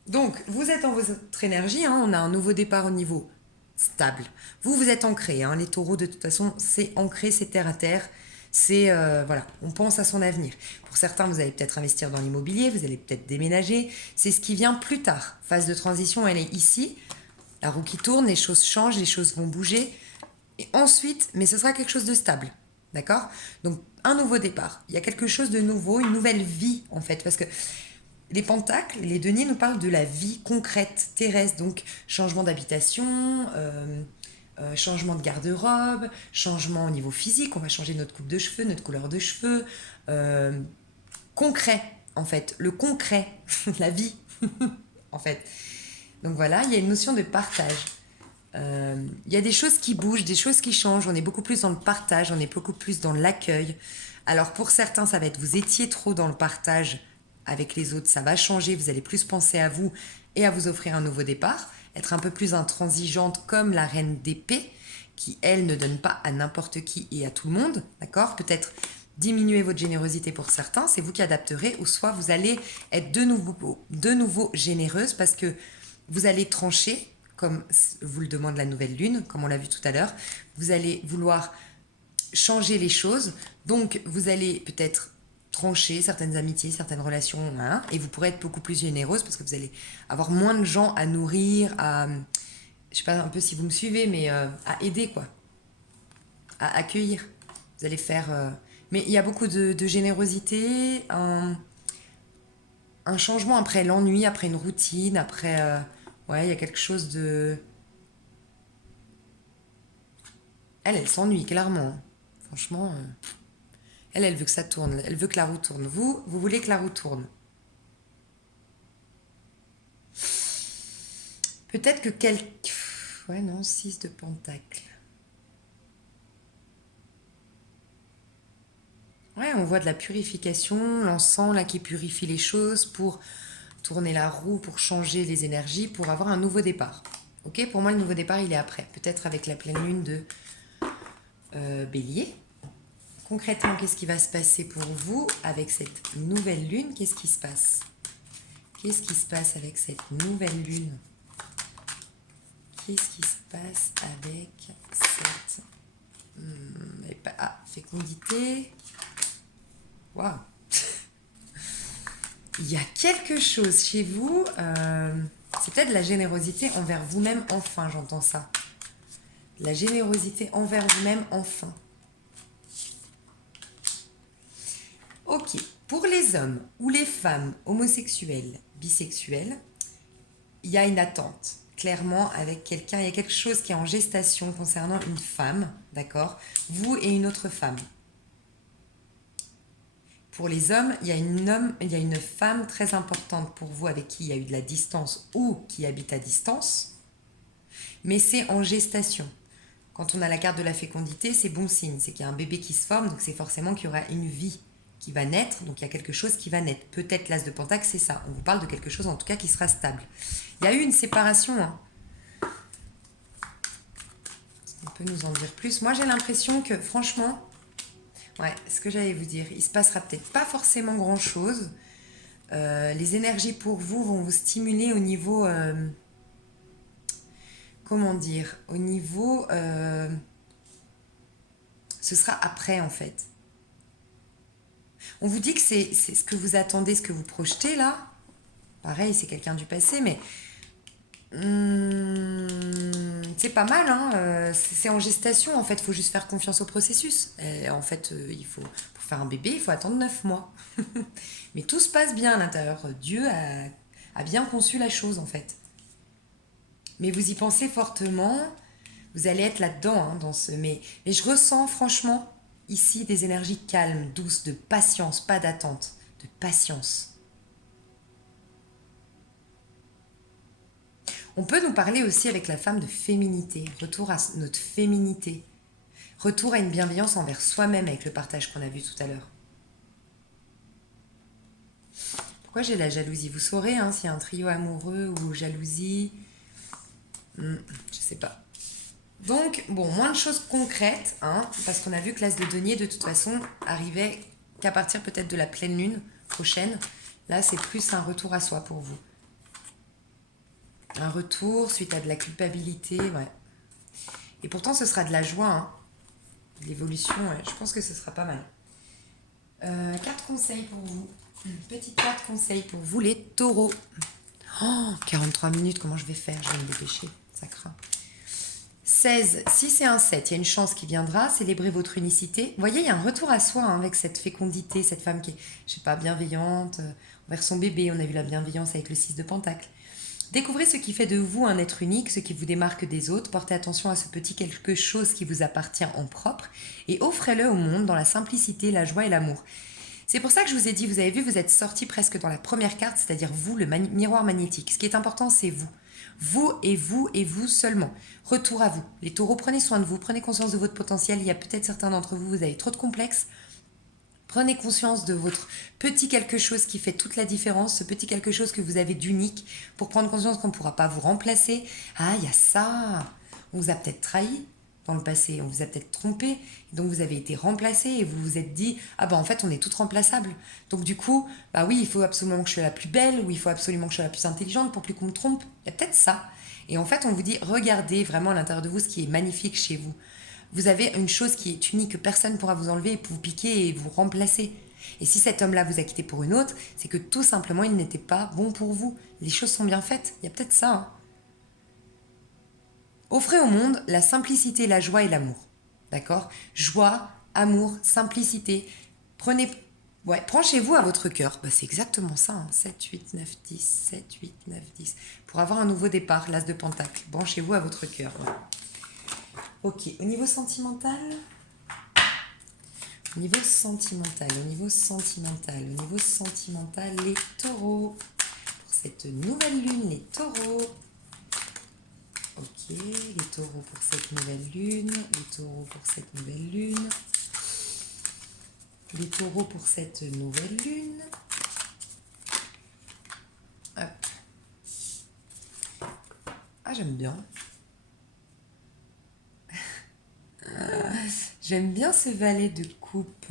donc, vous êtes en votre énergie, hein, on a un nouveau départ au niveau stable. Vous êtes ancrés, hein, les taureaux, de toute façon, c'est ancré, c'est terre à terre. C'est, voilà, on pense à son avenir. Pour certains, vous allez peut-être investir dans l'immobilier, vous allez peut-être déménager. C'est ce qui vient plus tard. Phase de transition, elle est ici. La roue qui tourne, les choses changent, les choses vont bouger. Et ensuite, mais ce sera quelque chose de stable. D'accord? Donc, un nouveau départ. Il y a quelque chose de nouveau, une nouvelle vie, en fait. Parce que les pentacles, les deniers nous parlent de la vie concrète, terrestre. Donc, changement d'habitation, changement de garde-robe, changement au niveau physique. On va changer notre coupe de cheveux, notre couleur de cheveux. Concret, en fait. Le concret, la vie, en fait. Donc voilà, il y a une notion de partage. Il y a des choses qui bougent, des choses qui changent. On est beaucoup plus dans le partage, on est beaucoup plus dans l'accueil. Alors pour certains, ça va être vous étiez trop dans le partage avec les autres, ça va changer, vous allez plus penser à vous et à vous offrir un nouveau départ. être un peu plus intransigeante comme la reine d'épée, qui, elle, ne donne pas à n'importe qui et à tout le monde, d'accord? Peut-être diminuer votre générosité pour certains, c'est vous qui adapterez, ou soit vous allez être de nouveau généreuse parce que vous allez trancher, comme vous le demande la nouvelle lune, comme on l'a vu tout à l'heure, vous allez vouloir changer les choses, donc vous allez peut-être trancher certaines amitiés, certaines relations, hein, et vous pourrez être beaucoup plus généreuse parce que vous allez avoir moins de gens à nourrir, à, je sais pas un peu si vous me suivez, mais à aider quoi, à accueillir. Vous allez faire, mais il y a beaucoup de générosité, un changement après l'ennui, après une routine, après, ouais, il y a quelque chose de, elle s'ennuie clairement, franchement. Elle veut que ça tourne, elle veut que la roue tourne. Vous voulez que la roue tourne. Peut-être que quelqu'un... Ouais, non, 6 de pentacle. Ouais, on voit de la purification, l'encens là qui purifie les choses pour tourner la roue, pour changer les énergies, pour avoir un nouveau départ. Ok, pour moi le nouveau départ il est après. Peut-être avec la pleine lune de Bélier. Concrètement, qu'est-ce qui va se passer pour vous avec cette nouvelle lune? Qu'est-ce qui se passe? Qu'est-ce qui se passe avec cette nouvelle lune? Qu'est-ce qui se passe avec cette fécondité? Waouh. Il y a quelque chose chez vous, c'est peut-être de la générosité envers vous-même, enfin, j'entends ça. La générosité envers vous-même, enfin. Ok, pour les hommes ou les femmes homosexuels, bisexuels, il y a une attente. Clairement, avec quelqu'un, il y a quelque chose qui est en gestation concernant une femme, d'accord? Vous et une autre femme. Pour les hommes, il y a une femme très importante pour vous avec qui il y a eu de la distance ou qui habite à distance, mais c'est en gestation. Quand on a la carte de la fécondité, c'est bon signe, c'est qu'il y a un bébé qui se forme, donc c'est forcément qu'il y aura une vie qui va naître, donc il y a quelque chose qui va naître. Peut-être l'as de pentacle, c'est ça. On vous parle de quelque chose en tout cas qui sera stable. Il y a eu une séparation. Hein. On peut nous en dire plus. Moi, j'ai l'impression que, franchement, ouais, ce que j'allais vous dire, il se passera peut-être pas forcément grand-chose. Les énergies pour vous vont vous stimuler au niveau... comment dire? Au niveau... ce sera après, en fait. On vous dit que c'est ce que vous attendez, ce que vous projetez, là. Pareil, c'est quelqu'un du passé, mais... c'est pas mal, hein. C'est en gestation, en fait, il faut juste faire confiance au processus. Et en fait, pour faire un bébé, il faut attendre 9 mois. Mais tout se passe bien à l'intérieur. Dieu a bien conçu la chose, en fait. Mais vous y pensez fortement, vous allez être là-dedans, hein, mais je ressens franchement ici des énergies calmes, douces, de patience, pas d'attente, de patience. On peut nous parler aussi avec la femme de féminité, retour à notre féminité, retour à une bienveillance envers soi-même avec le partage qu'on a vu tout à l'heure. Pourquoi j'ai la jalousie? Vous saurez hein, s'il y a un trio amoureux ou jalousie. Je sais pas. Donc, bon, moins de choses concrètes, hein, parce qu'on a vu que l'as de denier, de toute façon, arrivait qu'à partir peut-être de la pleine lune prochaine. Là, c'est plus un retour à soi pour vous. Un retour suite à de la culpabilité, ouais. Et pourtant, ce sera de la joie, hein. De l'évolution, ouais. Je pense que ce sera pas mal. Carte conseil pour vous. Une petite carte conseil pour vous, les taureaux. Oh, 43 minutes, comment je vais faire? Je vais me dépêcher, ça craint. 16, si c'est un 7, il y a une chance qui viendra, célébrez votre unicité. Vous voyez, il y a un retour à soi hein, avec cette fécondité, cette femme qui est, je sais pas, bienveillante envers son bébé. On a vu la bienveillance avec le 6 de pentacle. Découvrez ce qui fait de vous un être unique, ce qui vous démarque des autres. Portez attention à ce petit quelque chose qui vous appartient en propre et offrez-le au monde dans la simplicité, la joie et l'amour. C'est pour ça que je vous ai dit, vous avez vu, vous êtes sorti presque dans la première carte, c'est-à-dire vous, le miroir magnétique. Ce qui est important, c'est vous. Vous et vous seulement. Retour à vous. Les taureaux, prenez soin de vous, prenez conscience de votre potentiel. Il y a peut-être certains d'entre vous, vous avez trop de complexes. Prenez conscience de votre petit quelque chose qui fait toute la différence, ce petit quelque chose que vous avez d'unique, pour prendre conscience qu'on ne pourra pas vous remplacer. Ah, il y a ça. On vous a peut-être trahi dans le passé, on vous a peut-être trompé, donc vous avez été remplacé et vous vous êtes dit, ah bah en fait on est toutes remplaçables. Donc du coup, bah oui, il faut absolument que je sois la plus belle, ou il faut absolument que je sois la plus intelligente pour plus qu'on me trompe. Il y a peut-être ça. Et en fait, on vous dit, regardez vraiment à l'intérieur de vous ce qui est magnifique chez vous. Vous avez une chose qui est unique, que personne ne pourra vous enlever, et vous piquer et vous remplacer. Et si cet homme-là vous a quitté pour une autre, c'est que tout simplement il n'était pas bon pour vous. Les choses sont bien faites. Il y a peut-être ça. Hein. Offrez au monde la simplicité, la joie et l'amour. D'accord. Joie, amour, simplicité. Prenez. Ouais, branchez-vous à votre cœur. Bah, c'est exactement ça. Hein. 7, 8, 9, 10. 7, 8, 9, 10. Pour avoir un nouveau départ, l'as de Pentacle. Branchez-vous à votre cœur. Ouais. Ok, au niveau sentimental. Au niveau sentimental, les taureaux. Pour cette nouvelle lune, les taureaux. Ok, les taureaux pour cette nouvelle lune, les taureaux pour cette nouvelle lune, les taureaux pour cette nouvelle lune. Hop. Ah, j'aime bien. J'aime bien ce valet de coupe.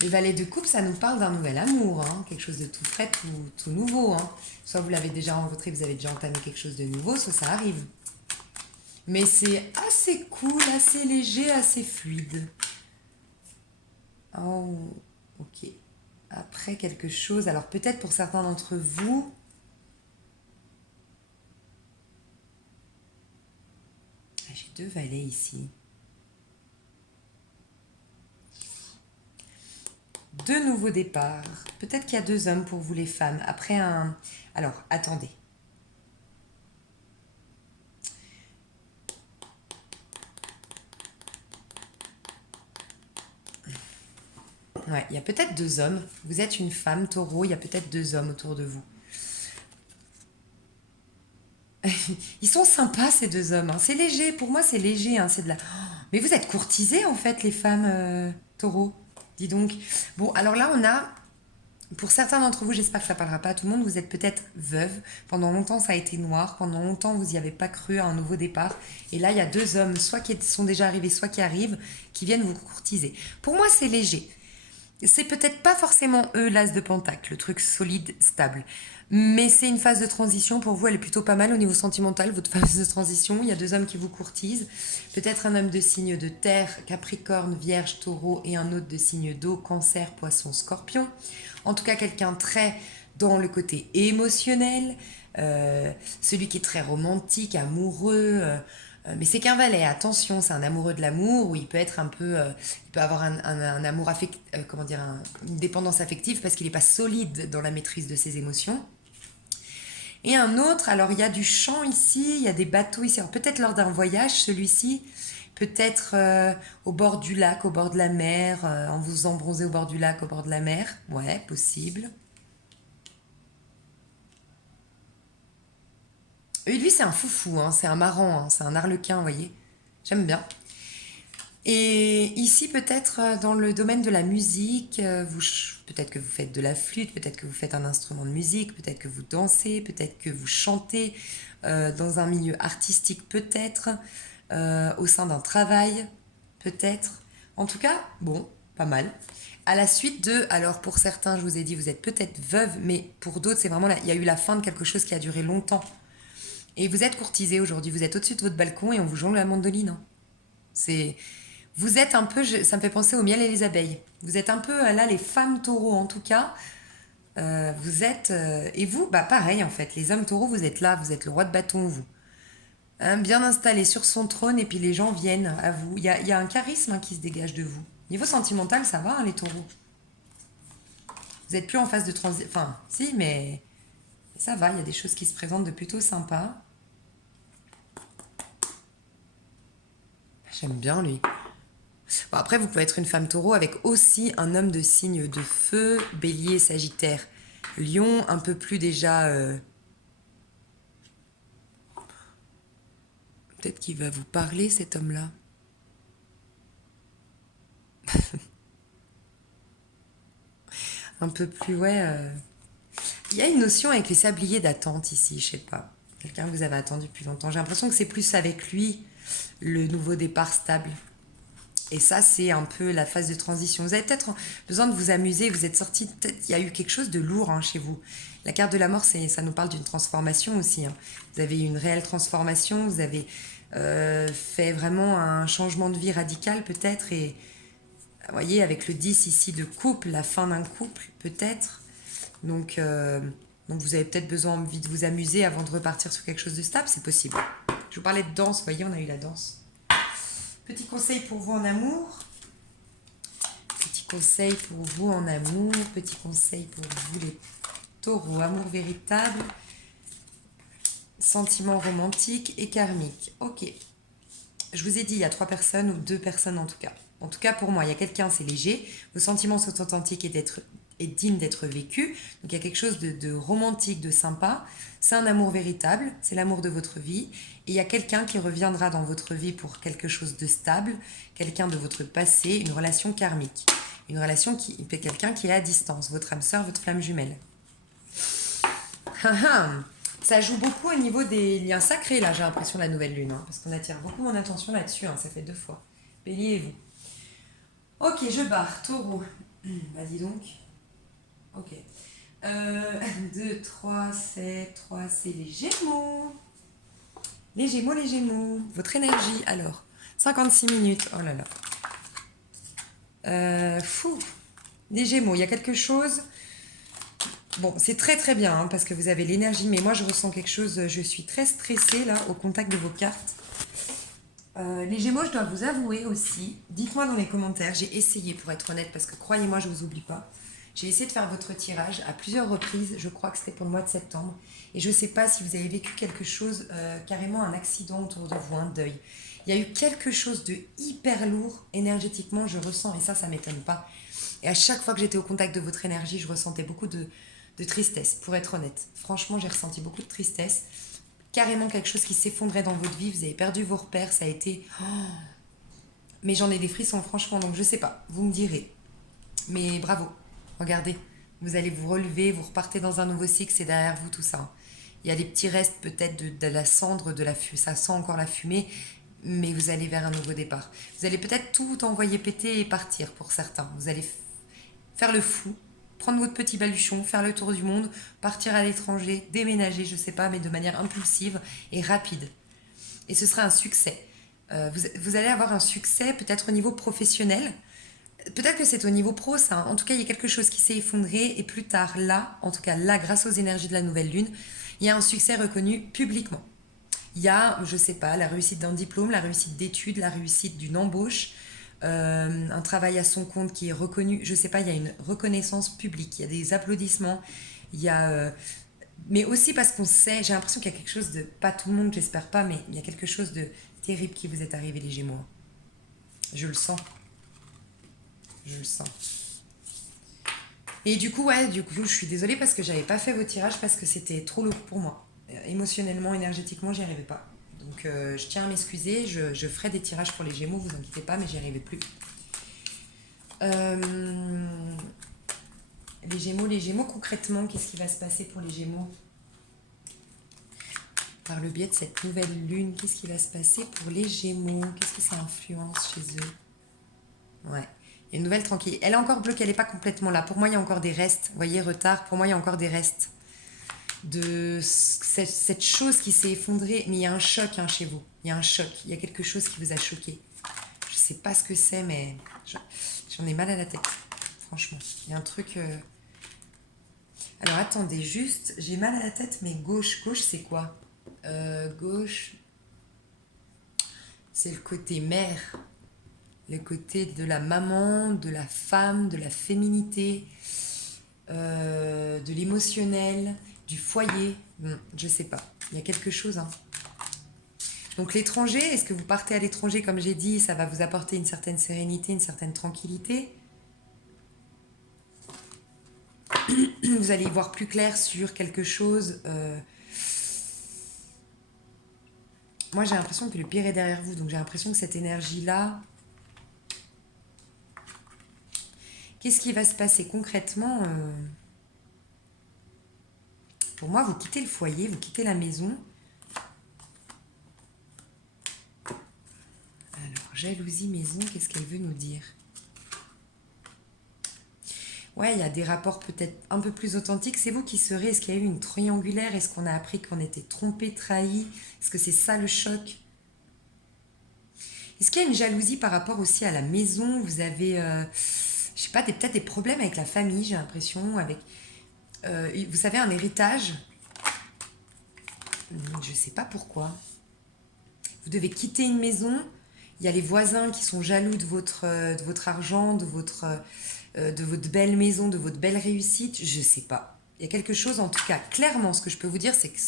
Les valets de coupe, ça nous parle d'un nouvel amour, hein, quelque chose de tout frais, tout nouveau. Hein. Soit vous l'avez déjà rencontré, vous avez déjà entamé quelque chose de nouveau, soit ça arrive. Mais c'est assez cool, assez léger, assez fluide. Oh, ok. Après quelque chose, alors peut-être pour certains d'entre vous, j'ai deux valets ici. Deux nouveaux départs. Peut-être qu'il y a deux hommes pour vous les femmes. Après un... Alors, attendez. Ouais, il y a peut-être deux hommes. Vous êtes une femme, taureau, il y a peut-être deux hommes autour de vous. Ils sont sympas, ces deux hommes. Hein. C'est léger, pour moi c'est léger. Hein. C'est de la... Mais vous êtes courtisées en fait, les femmes taureaux. Dis donc. Bon, alors là on a... Pour certains d'entre vous, j'espère que ça ne parlera pas à tout le monde, vous êtes peut-être veuve. Pendant longtemps, ça a été noir. Pendant longtemps, vous n'y avez pas cru à un nouveau départ. Et là, il y a deux hommes, soit qui sont déjà arrivés, soit qui arrivent, qui viennent vous courtiser. Pour moi, c'est léger. C'est peut-être pas forcément eux l'as de Pentacle, le truc solide, stable. Mais c'est une phase de transition. Pour vous, elle est plutôt pas mal au niveau sentimental, votre phase de transition. Il y a deux hommes qui vous courtisent. Peut-être un homme de signe de terre, Capricorne, Vierge, Taureau, et un autre de signe d'eau, Cancer, Poisson, Scorpion. En tout cas, quelqu'un très dans le côté émotionnel, celui qui est très romantique, amoureux. Mais c'est qu'un valet, attention, c'est un amoureux de l'amour, où il peut être un peu... il peut avoir un amour affectif, comment dire, une dépendance affective, parce qu'il n'est pas solide dans la maîtrise de ses émotions. Et un autre, alors il y a du champ ici, il y a des bateaux ici, alors peut-être lors d'un voyage, celui-ci, peut-être au bord du lac, au bord de la mer, en vous faisant bronzer au bord du lac, au bord de la mer, ouais, possible. Et lui, c'est un foufou, hein, c'est un marrant, hein, c'est un arlequin, vous voyez. J'aime bien. Et ici, peut-être dans le domaine de la musique, peut-être que vous faites de la flûte, peut-être que vous faites un instrument de musique, peut-être que vous dansez, peut-être que vous chantez dans un milieu artistique, peut-être au sein d'un travail, peut-être. En tout cas, bon, pas mal. À la suite de, alors pour certains, je vous ai dit, vous êtes peut-être veuve, mais pour d'autres, c'est vraiment, il y a eu la fin de quelque chose qui a duré longtemps. Et vous êtes courtisé aujourd'hui, vous êtes au-dessus de votre balcon et on vous jongle la mandoline. Hein. C'est, vous êtes un peu, ça me fait penser au miel et les abeilles. Vous êtes un peu là les femmes taureaux en tout cas. Vous êtes et vous, bah pareil en fait. Les hommes taureaux, vous êtes là, vous êtes le roi de bâton vous. Hein, bien installé sur son trône et puis les gens viennent à vous. Il y a un charisme hein, qui se dégage de vous. Niveau sentimental, ça va hein, les taureaux. Vous êtes plus en phase de transition. Enfin, si, mais ça va. Il y a des choses qui se présentent de plutôt sympa. J'aime bien lui. Bon, après, vous pouvez être une femme taureau avec aussi un homme de signe de feu, bélier, sagittaire, lion, un peu plus déjà... Peut-être qu'il va vous parler, cet homme-là. un peu plus, ouais. Il y a une notion avec les sabliers d'attente ici, je sais pas. Quelqu'un que vous avez attendu depuis longtemps. J'ai l'impression que c'est plus avec lui le nouveau départ stable. Et ça, c'est un peu la phase de transition. Vous avez peut-être besoin de vous amuser. Vous êtes sorti, peut-être, il y a eu quelque chose de lourd chez vous. La carte de la mort, ça nous parle d'une transformation aussi. Vous avez eu une réelle transformation. Vous avez fait vraiment un changement de vie radical peut-être. Et vous voyez, avec le 10 ici de couple, la fin d'un couple peut-être. Donc vous avez peut-être besoin envie de vous amuser avant de repartir sur quelque chose de stable. C'est possible. Je vous parlais de danse. Vous voyez, on a eu la danse. Petit conseil pour vous en amour. Petit conseil pour vous en amour. Petit conseil pour vous les taureaux. Amour véritable. Sentiment romantique et karmique. Ok. Je vous ai dit, il y a 3 personnes ou 2 personnes en tout cas. En tout cas, pour moi, il y a quelqu'un, c'est léger. Vos sentiments sont authentiques et dignes d'être vécus. Donc, il y a quelque chose de romantique, de sympa. C'est un amour véritable. C'est l'amour de votre vie. Et il y a quelqu'un qui reviendra dans votre vie pour quelque chose de stable. Quelqu'un de votre passé. Une relation karmique. Une relation quelqu'un qui est à distance. Votre âme sœur, votre flamme jumelle. Ça joue beaucoup au niveau des liens sacrés, là, j'ai l'impression, la nouvelle lune. Parce qu'on attire beaucoup mon attention là-dessus. Ça fait 2 fois. Bélier et vous. Ok, je barre. Taureau. Bah, dis donc. Ok. 2, 3, c'est 3, c'est les Gémeaux. Les Gémeaux, les Gémeaux. Votre énergie, alors. 56 minutes. Oh là là. Fou. Les Gémeaux, il y a quelque chose. Bon, c'est très très bien parce que vous avez l'énergie, mais moi je ressens quelque chose. Je suis très stressée là au contact de vos cartes. Les Gémeaux, je dois vous avouer aussi. Dites-moi dans les commentaires. J'ai essayé pour être honnête parce que croyez-moi, je vous oublie pas. J'ai essayé de faire votre tirage à plusieurs reprises. Je crois que c'était pour le mois de septembre. Et je ne sais pas si vous avez vécu quelque chose, carrément un accident autour de vous, un deuil. Il y a eu quelque chose de hyper lourd énergétiquement, je ressens, et ça ne m'étonne pas. Et à chaque fois que j'étais au contact de votre énergie, je ressentais beaucoup de tristesse, pour être honnête. Franchement, j'ai ressenti beaucoup de tristesse. Carrément quelque chose qui s'effondrait dans votre vie. Vous avez perdu vos repères, ça a été... Mais j'en ai des frissons, franchement, donc je sais pas. Vous me direz. Mais bravo. Regardez, vous allez vous relever, vous repartez dans un nouveau cycle, c'est derrière vous tout ça. Il y a des petits restes peut-être de la cendre, de la fumée, ça sent encore la fumée, mais vous allez vers un nouveau départ. Vous allez peut-être tout envoyer péter et partir pour certains. Vous allez faire le fou, prendre votre petit baluchon, faire le tour du monde, partir à l'étranger, déménager, je sais pas, mais de manière impulsive et rapide. Et ce sera un succès. Vous allez avoir un succès peut-être au niveau professionnel. Peut-être que c'est au niveau pro, ça. En tout cas, il y a quelque chose qui s'est effondré. Et plus tard, là, en tout cas là, grâce aux énergies de la nouvelle lune, il y a un succès reconnu publiquement. Il y a, je sais pas, la réussite d'un diplôme, la réussite d'études, la réussite d'une embauche, un travail à son compte qui est reconnu. Je sais pas, il y a une reconnaissance publique, il y a des applaudissements, il y a... mais aussi parce qu'on sait, j'ai l'impression qu'il y a quelque chose de... Pas tout le monde, j'espère pas, mais il y a quelque chose de terrible qui vous est arrivé, les Gémeaux. Je le sens. Je le sens. Et du coup, je suis désolée parce que j'avais pas fait vos tirages parce que c'était trop lourd pour moi. Émotionnellement, énergétiquement, j'y arrivais pas. Donc, je tiens à m'excuser. Je ferai des tirages pour les Gémeaux, vous inquiétez pas, mais j'y arrivais plus. Les Gémeaux, concrètement, qu'est-ce qui va se passer pour les Gémeaux? Par le biais de cette nouvelle lune, qu'est-ce qui va se passer pour les Gémeaux? Qu'est-ce que ça influence chez eux? Ouais. Il y a une nouvelle tranquille. Elle est encore bloquée, elle n'est pas complètement là. Pour moi, il y a encore des restes. Vous voyez, retard. Pour moi, il y a encore des restes de cette chose qui s'est effondrée. Mais il y a un choc chez vous. Il y a un choc. Il y a quelque chose qui vous a choqué. Je ne sais pas ce que c'est, mais j'en ai mal à la tête. Franchement. Il y a un truc... Alors, attendez, juste... J'ai mal à la tête, mais gauche. Gauche, c'est quoi? Gauche... C'est le côté mère. Le côté de la maman, de la femme, de la féminité, de l'émotionnel, du foyer. Je sais pas. Il y a quelque chose. Donc l'étranger, est-ce que vous partez à l'étranger, comme j'ai dit, ça va vous apporter une certaine sérénité, une certaine tranquillité? Vous allez y voir plus clair sur quelque chose. Moi, j'ai l'impression que le pire est derrière vous. Donc j'ai l'impression que cette énergie-là... Qu'est-ce qui va se passer concrètement Pour moi, vous quittez le foyer, vous quittez la maison. Alors, jalousie maison, qu'est-ce qu'elle veut nous dire? Ouais, il y a des rapports peut-être un peu plus authentiques. C'est vous qui serez. Est-ce qu'il y a eu une triangulaire? Est-ce qu'on a appris qu'on était trompé, trahi? Est-ce que c'est ça le choc? Est-ce qu'il y a une jalousie par rapport aussi à la maison? Vous avez, je sais pas, peut-être des problèmes avec la famille, j'ai l'impression, avec, vous savez, un héritage. Je sais pas pourquoi. Vous devez quitter une maison. Il y a les voisins qui sont jaloux de votre argent, de votre belle maison, de votre belle réussite. Je sais pas. Il y a quelque chose, en tout cas, clairement, ce que je peux vous dire, c'est que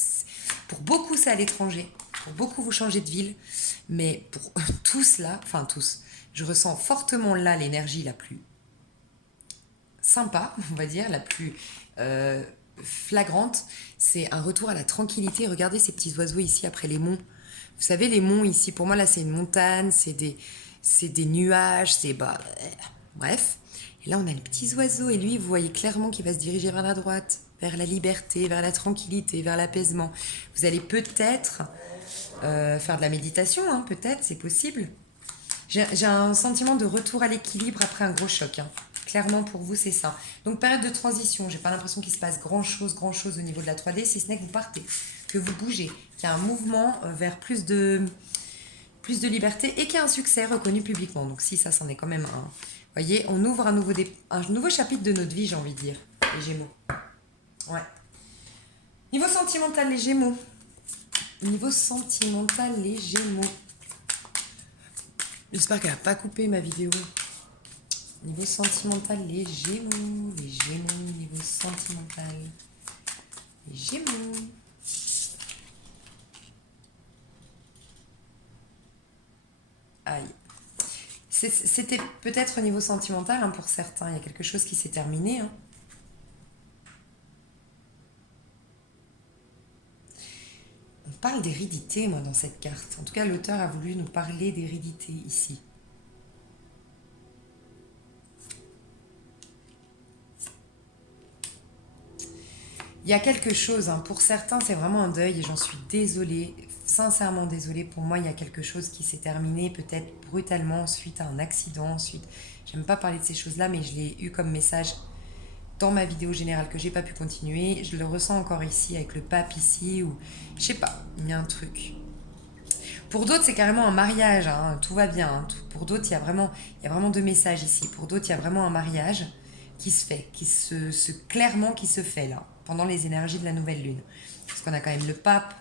pour beaucoup, c'est à l'étranger. Pour beaucoup, vous changez de ville. Mais pour tous là, enfin tous, je ressens fortement là l'énergie la plus sympa, on va dire, la plus euh, flagrante. C'est un retour à la tranquillité. Regardez ces petits oiseaux ici après les monts. Vous savez, les monts ici, pour moi, là, c'est une montagne, c'est des nuages, c'est... Bah, bref. Et là, on a les petits oiseaux. Et lui, vous voyez clairement qu'il va se diriger vers la droite, vers la liberté, vers la tranquillité, vers l'apaisement. Vous allez peut-être faire de la méditation, hein, peut-être, c'est possible. J'ai un sentiment de retour à l'équilibre après un gros choc. Hein. Clairement, pour vous, c'est ça. Donc, période de transition. J'ai pas l'impression qu'il se passe grand-chose au niveau de la 3D, si ce n'est que vous partez, que vous bougez, qu'il y a un mouvement vers plus de liberté et qu'il y a un succès reconnu publiquement. Donc, si, ça, c'en est quand même un. Vous voyez, on ouvre un nouveau chapitre de notre vie, j'ai envie de dire, les Gémeaux. Ouais. Niveau sentimental, les Gémeaux. Niveau sentimental, les Gémeaux. J'espère qu'elle n'a pas coupé ma vidéo. Niveau sentimental, les Gémeaux. Les Gémeaux, niveau sentimental. Les Gémeaux. Aïe. C'était peut-être au niveau sentimental hein, pour certains. Il y a quelque chose qui s'est terminé. Hein. On parle d'hérédité, moi, dans cette carte. En tout cas, l'auteur a voulu nous parler d'hérédité ici. Il y a quelque chose, hein, pour certains, c'est vraiment un deuil et j'en suis désolée, sincèrement désolée. Pour moi, il y a quelque chose qui s'est terminé, peut-être brutalement, suite à un accident, suite. J'aime pas parler de ces choses-là, mais je l'ai eu comme message dans ma vidéo générale que j'ai pas pu continuer. Je le ressens encore ici, avec le pape ici, ou je sais pas, il y a un truc. Pour d'autres, c'est carrément un mariage, hein, tout va bien. Hein. Pour d'autres, il y a vraiment deux messages ici. Pour d'autres, il y a vraiment un mariage qui se fait, clairement qui se fait là, pendant les énergies de la nouvelle lune. Parce qu'on a quand même le pape,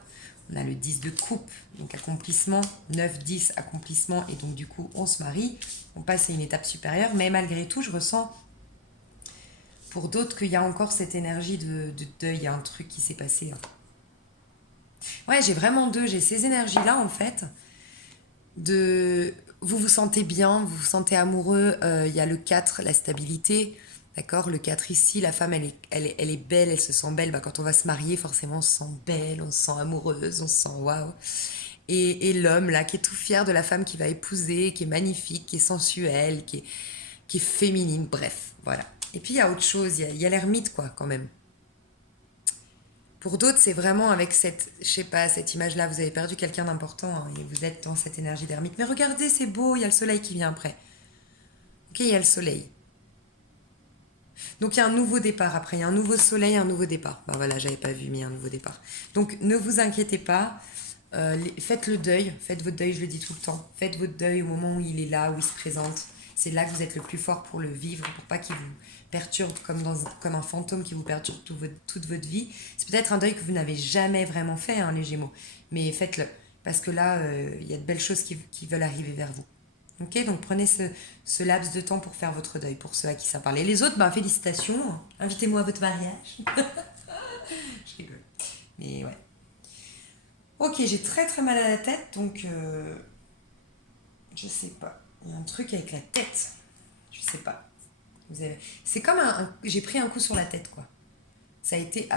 on a le 10 de coupe, donc accomplissement, 9, 10, accomplissement, et donc du coup, on se marie, on passe à une étape supérieure, mais malgré tout, je ressens pour d'autres qu'il y a encore cette énergie de deuil, il y a un truc qui s'est passé. Hein. Ouais, j'ai vraiment deux, j'ai ces énergies-là en fait, de vous vous sentez bien, vous vous sentez amoureux, il y a le 4, la stabilité, d'accord, le 4 ici, la femme elle est belle, elle se sent belle, bah, quand on va se marier forcément on se sent belle, on se sent amoureuse, on se sent waouh. Et l'homme là qui est tout fier de la femme qu'il va épouser, qui est magnifique, qui est sensuelle, qui est féminine, bref, voilà. Et puis il y a autre chose, il y a l'ermite quoi quand même. Pour d'autres, c'est vraiment avec cette, je sais pas, cette image-là, vous avez perdu quelqu'un d'important hein, et vous êtes dans cette énergie d'ermite. Mais regardez, c'est beau, il y a le soleil qui vient après. Ok, il y a le soleil. Donc il y a un nouveau départ après, il y a un nouveau soleil, un nouveau départ. Bah voilà, j'avais pas vu, mais il y a un nouveau départ. Donc ne vous inquiétez pas, faites le deuil, faites votre deuil, je le dis tout le temps. Faites votre deuil au moment où il est là, où il se présente. C'est là que vous êtes le plus fort pour le vivre, pour pas qu'il vous perturbe comme un fantôme qui vous perturbe toute votre vie. C'est peut-être un deuil que vous n'avez jamais vraiment fait, hein, les Gémeaux. Mais faites-le, parce que là, il y a de belles choses qui veulent arriver vers vous. Ok, donc prenez ce laps de temps pour faire votre deuil, pour ceux à qui ça parle. Et les autres, ben, félicitations, invitez-moi à votre mariage. Je rigole. Mais ouais. Ok, j'ai très mal à la tête, donc je sais pas. Il y a un truc avec la tête. Je sais pas. C'est comme j'ai pris un coup sur la tête, quoi. Ça a été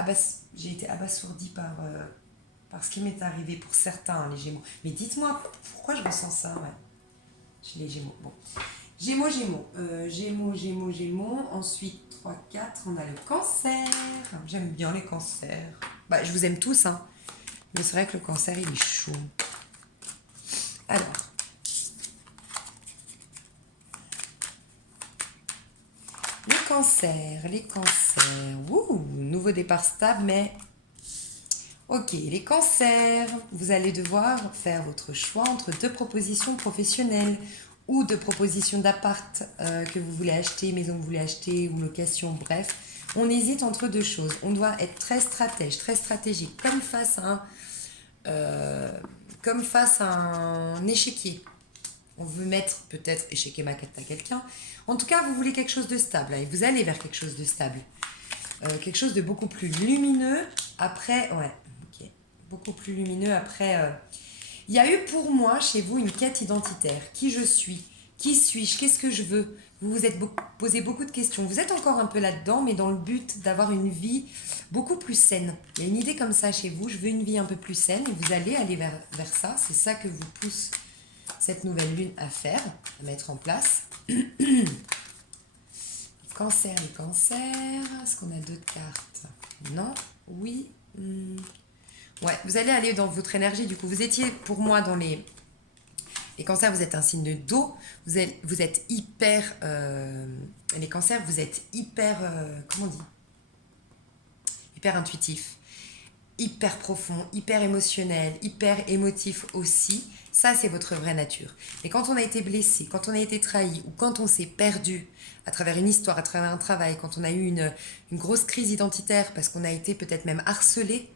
j'ai été abasourdie par ce qui m'est arrivé pour certains, hein, les Gémeaux. Mais dites-moi, pourquoi je ressens ça, ouais. Chez les Gémeaux. Bon. Gémeaux, Gémeaux. Gémeaux, Gémeaux, Gémeaux. Ensuite, 3, 4, on a le cancer. J'aime bien les cancers. Bah, je vous aime tous, hein. Mais c'est vrai que le cancer, il est chaud. Alors, les cancers, les cancers. Ouh, nouveau départ stable, mais... Ok, les cancers. Vous allez devoir faire votre choix entre deux propositions professionnelles ou deux propositions d'appart que vous voulez acheter, maison que vous voulez acheter ou location, bref. On hésite entre deux choses. On doit être très stratège, très stratégique, comme face à un échiquier. On veut mettre peut-être échiquier maquette à quelqu'un. En tout cas, vous voulez quelque chose de stable, hein, et vous allez vers quelque chose de stable. Quelque chose de beaucoup plus lumineux. Après, ouais, ok. Beaucoup plus lumineux après. Il y a eu pour moi chez vous une quête identitaire. Qui je suis? Qui suis-je? Qu'est-ce que je veux? Vous vous êtes posé beaucoup de questions. Vous êtes encore un peu là-dedans, mais dans le but d'avoir une vie beaucoup plus saine. Il y a une idée comme ça chez vous. Je veux une vie un peu plus saine et vous allez aller vers ça. C'est ça que vous pousse cette nouvelle lune à faire, à mettre en place. Cancer, les cancers. Est-ce qu'on a d'autres cartes? Non? Oui? Ouais, vous allez aller dans votre énergie. Du coup, vous étiez pour moi dans les cancers, vous êtes un signe d'eau. Vous êtes hyper... les cancers, vous êtes hyper... comment on dit? Hyper intuitif, hyper profond, hyper émotionnel, hyper émotif aussi. Ça, c'est votre vraie nature. Mais quand on a été blessé, quand on a été trahi ou quand on s'est perdu à travers une histoire, à travers un travail, quand on a eu une grosse crise identitaire parce qu'on a été peut-être même harcelé,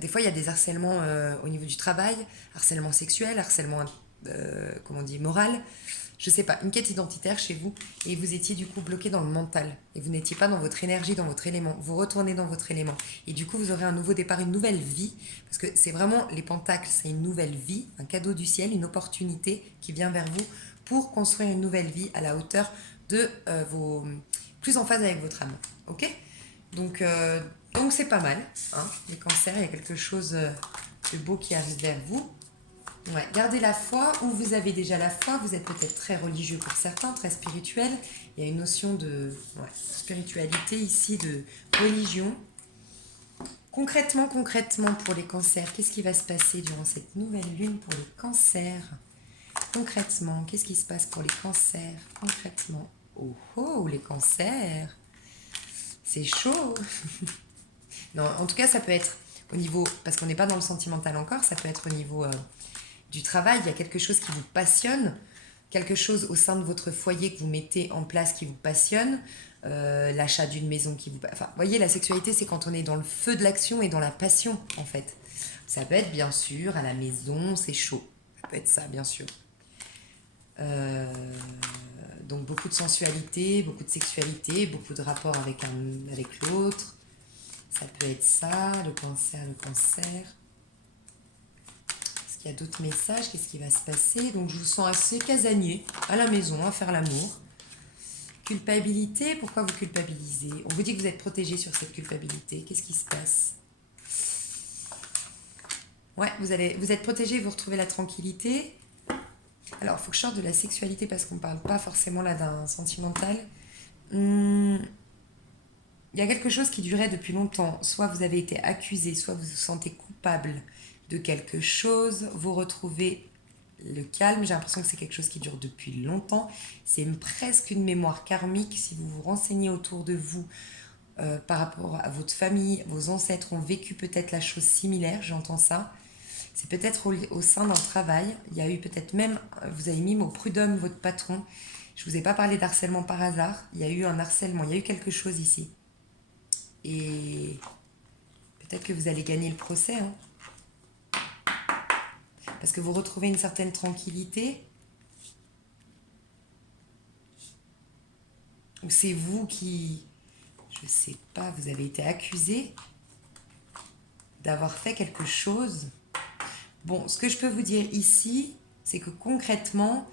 des fois il y a des harcèlements au niveau du travail, harcèlement sexuel, harcèlement, comment on dit, moral, je sais pas, une quête identitaire chez vous, et vous étiez du coup bloqué dans le mental, et vous n'étiez pas dans votre énergie, dans votre élément, vous retournez dans votre élément, et du coup vous aurez un nouveau départ, une nouvelle vie, parce que c'est vraiment, les pentacles, c'est une nouvelle vie, un cadeau du ciel, une opportunité qui vient vers vous pour construire une nouvelle vie à la hauteur de vos... plus en phase avec votre âme, ok? Donc c'est pas mal, hein, les cancers, il y a quelque chose de beau qui arrive vers vous. Ouais, gardez la foi, ou vous avez déjà la foi, vous êtes peut-être très religieux pour certains, très spirituel. Il y a une notion de spiritualité ici, de religion. Concrètement pour les cancers, qu'est-ce qui va se passer durant cette nouvelle lune pour les cancers? Concrètement, qu'est-ce qui se passe pour les cancers? Concrètement. Oh oh, les cancers! C'est chaud! Non, en tout cas, ça peut être au niveau, parce qu'on n'est pas dans le sentimental encore, ça peut être au niveau du travail, il y a quelque chose qui vous passionne, quelque chose au sein de votre foyer que vous mettez en place qui vous passionne, l'achat d'une maison qui vous... Enfin, vous voyez, la sexualité, c'est quand on est dans le feu de l'action et dans la passion, en fait. Ça peut être, bien sûr, à la maison, c'est chaud. Ça peut être ça, bien sûr. Euh, donc, beaucoup de sensualité, beaucoup de sexualité, beaucoup de rapports avec l'autre. Ça peut être ça, le cancer, le cancer. Il y a d'autres messages, qu'est-ce qui va se passer? Donc je vous sens assez casanier à la maison, à faire l'amour. Culpabilité, pourquoi vous culpabilisez? On vous dit que vous êtes protégé sur cette culpabilité. Qu'est-ce qui se passe? Ouais, vous êtes protégé, vous retrouvez la tranquillité. Alors, il faut que je sorte de la sexualité parce qu'on ne parle pas forcément là d'un sentimental. Il y a quelque chose qui durait depuis longtemps. Soit vous avez été accusé, soit vous vous sentez coupable de quelque chose. Vous retrouvez le calme, j'ai l'impression que c'est quelque chose qui dure depuis longtemps. C'est presque une mémoire karmique. Si vous vous renseignez autour de vous par rapport à votre famille, vos ancêtres ont vécu peut-être la chose similaire, j'entends ça. C'est peut-être au sein d'un travail. Il y a eu peut-être même, vous avez mis au prud'homme votre patron. Je ne vous ai pas parlé d'harcèlement par hasard. Il y a eu un harcèlement, il y a eu quelque chose ici. Et peut-être que vous allez gagner le procès, hein, parce que vous retrouvez une certaine tranquillité. Ou c'est vous qui, je sais pas, vous avez été accusé d'avoir fait quelque chose. Bon, ce que je peux vous dire ici, c'est que concrètement,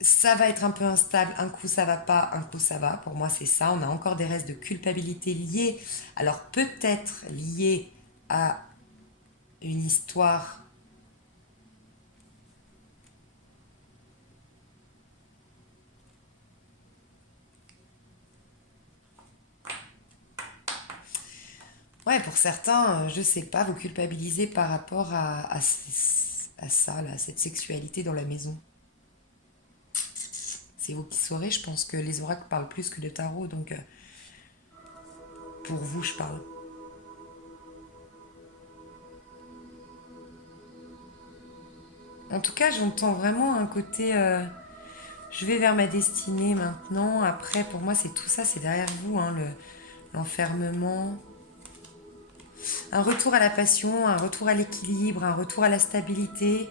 ça va être un peu instable. Un coup, ça va pas, un coup, ça va. Pour moi, c'est ça. On a encore des restes de culpabilité liés. Alors, peut-être liés à une histoire. Ouais, pour certains, je sais pas, vous culpabilisez par rapport à ça, là, cette sexualité dans la maison. C'est vous qui saurez, je pense que les oracles parlent plus que le tarot, donc pour vous, je parle. En tout cas, j'entends vraiment un côté. Je vais vers ma destinée maintenant. Après, pour moi, c'est tout ça, c'est derrière vous, hein, l'enfermement. Un retour à la passion, un retour à l'équilibre, un retour à la stabilité.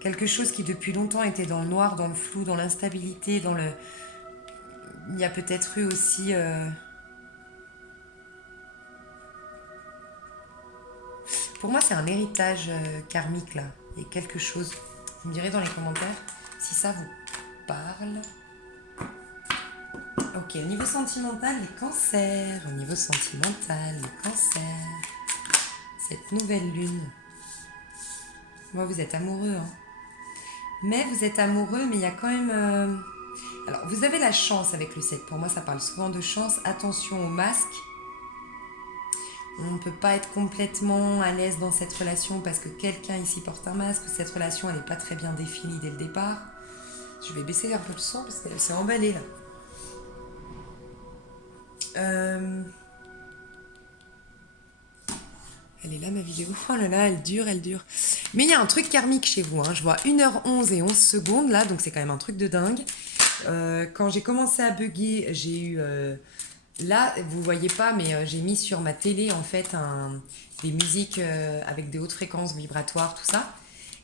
Quelque chose qui depuis longtemps était dans le noir, dans le flou, dans l'instabilité, dans le. Il y a peut-être eu aussi. Pour moi, c'est un héritage karmique là. Il y a quelque chose. Vous me direz dans les commentaires si ça vous parle. Ok, au niveau sentimental, les cancers. Au niveau sentimental, les cancers. Cette nouvelle lune. Moi, vous êtes amoureux, hein. Mais vous êtes amoureux, mais il y a quand même. Alors, vous avez la chance avec le 7. Pour moi, ça parle souvent de chance. Attention au masque. On ne peut pas être complètement à l'aise dans cette relation parce que quelqu'un ici porte un masque, ou cette relation elle n'est pas très bien définie dès le départ. Je vais baisser un peu le son parce qu'elle s'est emballée là. Euh, Elle est là ma vidéo. Oh là là, elle dure, elle dure. Mais il y a un truc karmique chez vous, hein. Je vois 1h11 et 11 secondes là, donc c'est quand même un truc de dingue. Quand j'ai commencé à bugger, j'ai eu... là, vous voyez pas, mais j'ai mis sur ma télé en fait des musiques avec des hautes fréquences vibratoires, tout ça.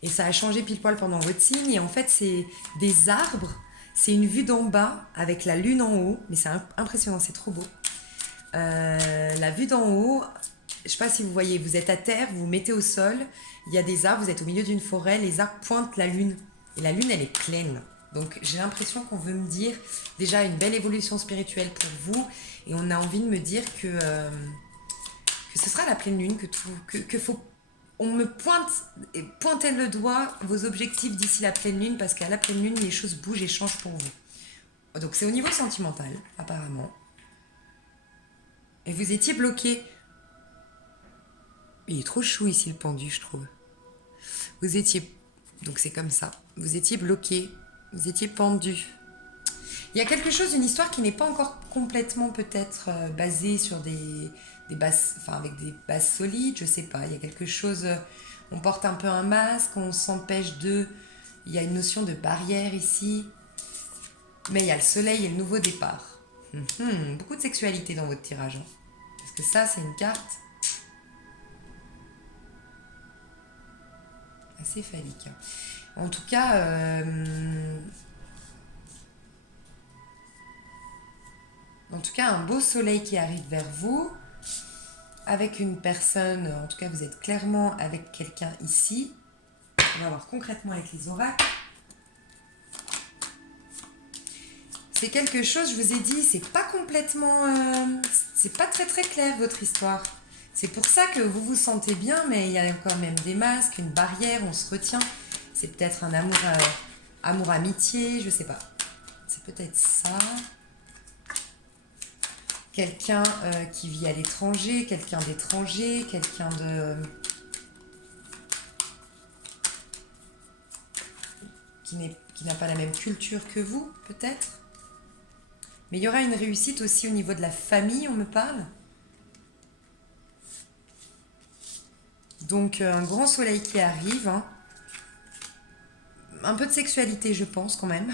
Et ça a changé pile poil pendant votre signe. Et en fait, c'est des arbres. C'est une vue d'en bas avec la lune en haut. Mais c'est impressionnant, c'est trop beau. La vue d'en haut, je sais pas si vous voyez, vous êtes à terre, vous vous mettez au sol. Il y a des arbres, vous êtes au milieu d'une forêt. Les arbres pointent la lune. Et la lune, elle est pleine. Donc j'ai l'impression qu'on veut me dire déjà une belle évolution spirituelle pour vous. Et on a envie de me dire que ce sera la pleine lune, que faut on me pointez le doigt vos objectifs d'ici la pleine lune parce qu'à la pleine lune les choses bougent et changent pour vous. Donc c'est au niveau sentimental apparemment. Et vous étiez bloqué. Il est trop chou ici le pendu je trouve. Vous étiez donc c'est comme ça. Vous étiez bloqué. Vous étiez pendu. Il y a quelque chose, une histoire qui n'est pas encore complètement peut-être basée sur des bases, enfin avec des bases solides, je sais pas. Il y a quelque chose, on porte un peu un masque, on s'empêche de. Il y a une notion de barrière ici, mais il y a le soleil et le nouveau départ. Beaucoup de sexualité dans votre tirage, hein. Parce que ça, c'est une carte assez phallique. En tout cas, un beau soleil qui arrive vers vous, avec une personne, en tout cas vous êtes clairement avec quelqu'un ici. On va voir concrètement avec les oracles. C'est quelque chose, je vous ai dit, c'est pas complètement... c'est pas très très clair votre histoire. C'est pour ça que vous vous sentez bien, mais il y a quand même des masques, une barrière, on se retient. C'est peut-être un amour-amitié, je sais pas. C'est peut-être ça. Quelqu'un qui vit à l'étranger, quelqu'un d'étranger, quelqu'un de... qui n'a pas la même culture que vous, peut-être. Mais il y aura une réussite aussi au niveau de la famille, on me parle. Donc un grand soleil qui arrive, hein. Un peu de sexualité, je pense, quand même.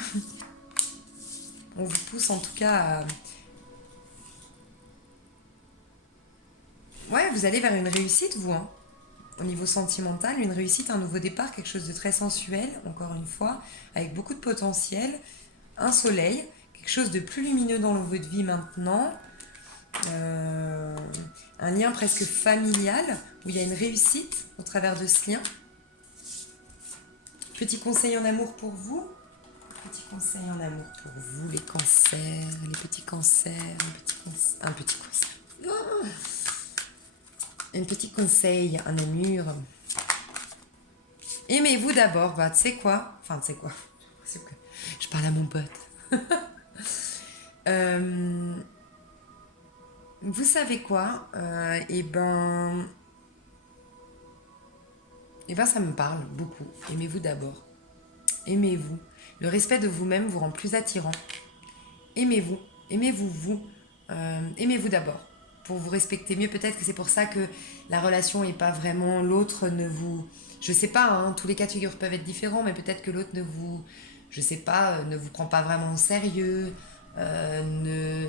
On vous pousse en tout cas à... Ouais, vous allez vers une réussite, vous, hein. Au niveau sentimental, une réussite, un nouveau départ, quelque chose de très sensuel, encore une fois, avec beaucoup de potentiel. Un soleil, quelque chose de plus lumineux dans votre vie maintenant. Un lien presque familial, où il y a une réussite au travers de ce lien. Petit conseil en amour pour vous. Petit conseil en amour pour vous, les cancers, les petits cancers, un petit cancer. Un petit conseil en amour. Aimez-vous d'abord, bah tu sais quoi. Enfin, tu sais quoi. Je parle à mon pote. vous savez quoi? Ça me parle beaucoup. Aimez-vous d'abord. Aimez-vous. Le respect de vous-même vous rend plus attirant. Aimez-vous. Aimez-vous, vous. Aimez-vous d'abord. Pour vous respecter mieux, peut-être que c'est pour ça que la relation n'est pas vraiment... L'autre ne vous... Je sais pas, hein, tous les cas de figure peuvent être différents, mais peut-être que l'autre ne vous... Je sais pas, ne vous prend pas vraiment au sérieux, ne...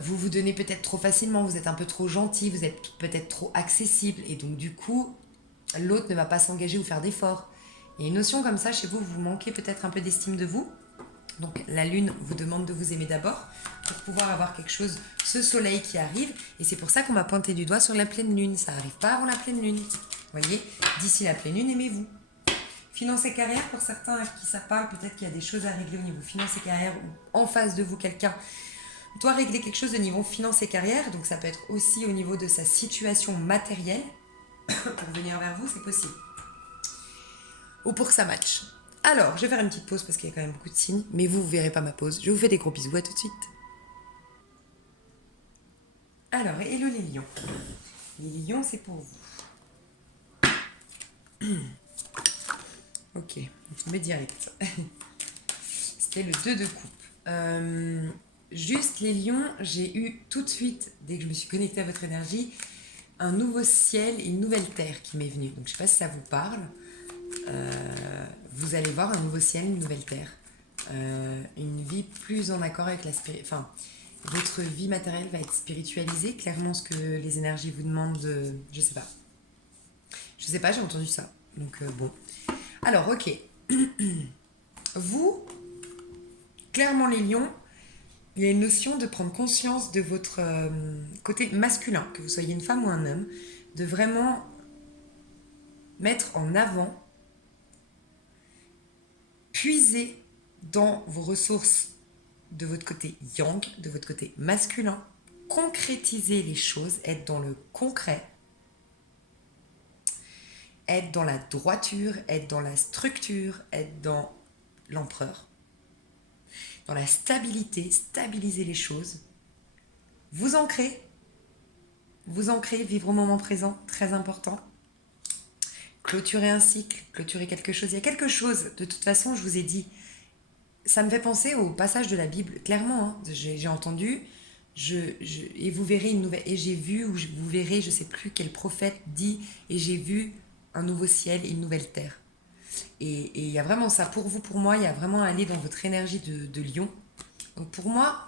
vous vous donnez peut-être trop facilement, vous êtes un peu trop gentil, vous êtes peut-être trop accessible, et donc du coup, l'autre ne va pas s'engager ou faire d'efforts. Il y a une notion comme ça chez vous, vous manquez peut-être un peu d'estime de vous. Donc la lune vous demande de vous aimer d'abord pour pouvoir avoir quelque chose, ce soleil qui arrive. Et c'est pour ça qu'on m'a pointé du doigt sur la pleine lune. Ça n'arrive pas avant la pleine lune. Vous voyez, d'ici la pleine lune, aimez-vous. Finance et carrière, pour certains à qui ça parle, peut-être qu'il y a des choses à régler au niveau finance et carrière ou en face de vous, quelqu'un doit régler quelque chose de niveau finance et carrière. Donc ça peut être aussi au niveau de sa situation matérielle. Pour venir vers vous, c'est possible. Ou pour que ça matche. Alors, je vais faire une petite pause parce qu'il y a quand même beaucoup de signes, mais vous ne verrez pas ma pause. Je vous fais des gros bisous, à tout de suite. Alors, hello les lions. Les lions, c'est pour vous. Ok, on met direct. C'était le 2 de coupe. Juste les lions, j'ai eu tout de suite, dès que je me suis connectée à votre énergie, un nouveau ciel et une nouvelle terre qui m'est venue. Donc je ne sais pas si ça vous parle. Vous allez voir un nouveau ciel, une nouvelle terre. Une vie plus en accord avec la spiritualité. Enfin, votre vie matérielle va être spiritualisée. Clairement, ce que les énergies vous demandent, je sais pas. Je sais pas, j'ai entendu ça. Donc bon. Alors, ok. Vous, clairement les lions, il y a une notion de prendre conscience de votre côté masculin, que vous soyez une femme ou un homme, de vraiment mettre en avant, puiser dans vos ressources de votre côté yang, de votre côté masculin, concrétiser les choses, être dans le concret, être dans la droiture, être dans la structure, être dans l'empereur, dans la stabilité, stabiliser les choses, vous ancrer, vivre au moment présent, très important, clôturer un cycle, clôturer quelque chose. Il y a quelque chose, de toute façon, je vous ai dit, ça me fait penser au passage de la Bible, clairement, hein, j'ai entendu, et vous verrez une nouvelle, et j'ai vu, ou vous verrez, je sais plus quel prophète dit, et j'ai vu un nouveau ciel et une nouvelle terre. Et il y a vraiment ça, pour vous, pour moi, il y a vraiment à aller dans votre énergie de lion. Donc pour moi,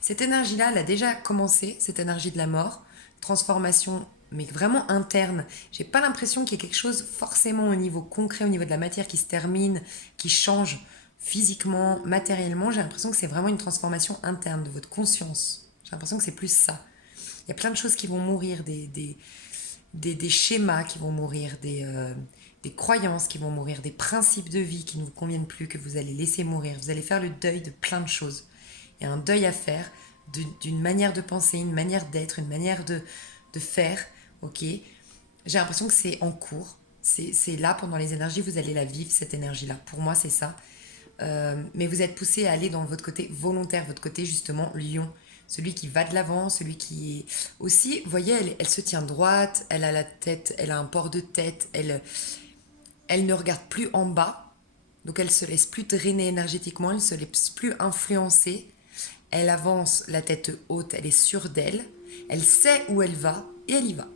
cette énergie-là, elle a déjà commencé, cette énergie de la mort, transformation, mais vraiment interne. J'ai pas l'impression qu'il y ait quelque chose forcément au niveau concret, au niveau de la matière qui se termine, qui change physiquement, matériellement. J'ai l'impression que c'est vraiment une transformation interne de votre conscience. J'ai l'impression que c'est plus ça. Il y a plein de choses qui vont mourir, des schémas qui vont mourir, des croyances qui vont mourir, des principes de vie qui ne vous conviennent plus, que vous allez laisser mourir. Vous allez faire le deuil de plein de choses. Il y a un deuil à faire d'une manière de penser, une manière d'être, une manière de faire. Ok. J'ai l'impression que c'est en cours. C'est là, pendant les énergies, vous allez la vivre, cette énergie-là. Pour moi, c'est ça. Mais vous êtes poussé à aller dans votre côté volontaire, votre côté justement lion. Celui qui va de l'avant, celui qui est aussi, vous voyez, elle se tient droite, elle a la tête, elle a un port de tête, elle ne regarde plus en bas, donc elle se laisse plus drainer énergétiquement, elle se laisse plus influencer, elle avance la tête haute, elle est sûre d'elle, elle sait où elle va et elle y va.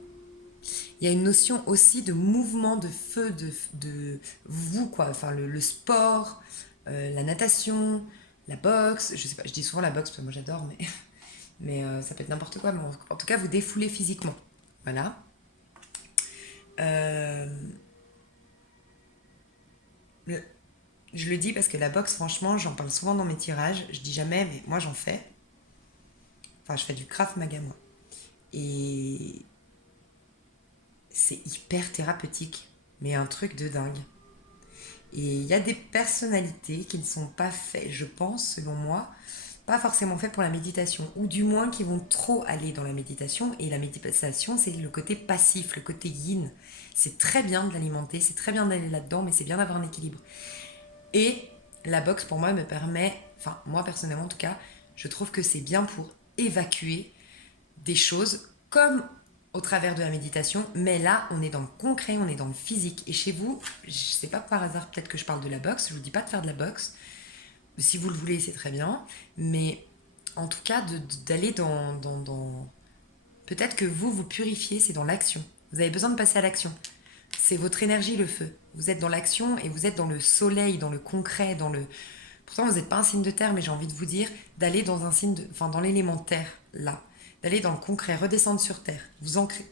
Il y a une notion aussi de mouvement de feu, de vous, quoi. Enfin, le sport, la natation, la boxe. Je sais pas, je dis souvent la boxe parce que moi j'adore, mais ça peut être n'importe quoi. Mais en tout cas, vous défoulez physiquement. Voilà. Euh, je le dis parce que la boxe, franchement, j'en parle souvent dans mes tirages. Je dis jamais, mais moi j'en fais. Enfin, je fais du Krav Maga, moi. Et c'est hyper thérapeutique, mais un truc de dingue. Et il y a des personnalités qui ne sont pas faites, je pense, selon moi, pas forcément faites pour la méditation, ou du moins qui vont trop aller dans la méditation. Et la méditation, c'est le côté passif, le côté yin. C'est très bien de l'alimenter, c'est très bien d'aller là-dedans, mais c'est bien d'avoir un équilibre. Et la boxe, pour moi, me permet, enfin, moi personnellement en tout cas, je trouve que c'est bien pour évacuer des choses comme au travers de la méditation, mais là, on est dans le concret, on est dans le physique. Et chez vous, je sais pas par hasard, peut-être que je parle de la boxe, je vous dis pas de faire de la boxe. Si vous le voulez, c'est très bien. Mais en tout cas, d'aller dans... Peut-être que vous purifiez, c'est dans l'action. Vous avez besoin de passer à l'action. C'est votre énergie, le feu. Vous êtes dans l'action et vous êtes dans le soleil, dans le concret, dans le... Pourtant, vous n'êtes pas un signe de terre, mais j'ai envie de vous dire d'aller dans un signe de... Enfin, dans l'élémentaire, là. D'aller dans le concret, redescendre sur terre. Vous ancrer,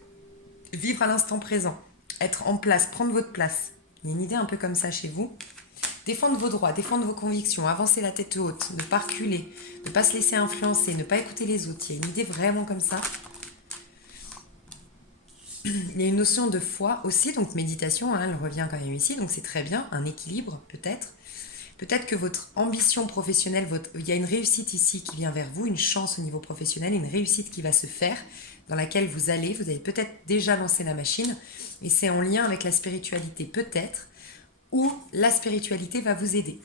vivre à l'instant présent. Être en place, prendre votre place. Il y a une idée un peu comme ça chez vous. Défendre vos droits, défendre vos convictions, avancer la tête haute, ne pas reculer, ne pas se laisser influencer, ne pas écouter les autres. Il y a une idée vraiment comme ça. Il y a une notion de foi aussi, donc méditation, hein, elle revient quand même ici, donc c'est très bien, un équilibre peut-être. Peut-être que votre ambition professionnelle, il y a une réussite ici qui vient vers vous, une chance au niveau professionnel, une réussite qui va se faire, dans laquelle vous avez peut-être déjà lancé la machine, et c'est en lien avec la spiritualité peut-être, où la spiritualité va vous aider.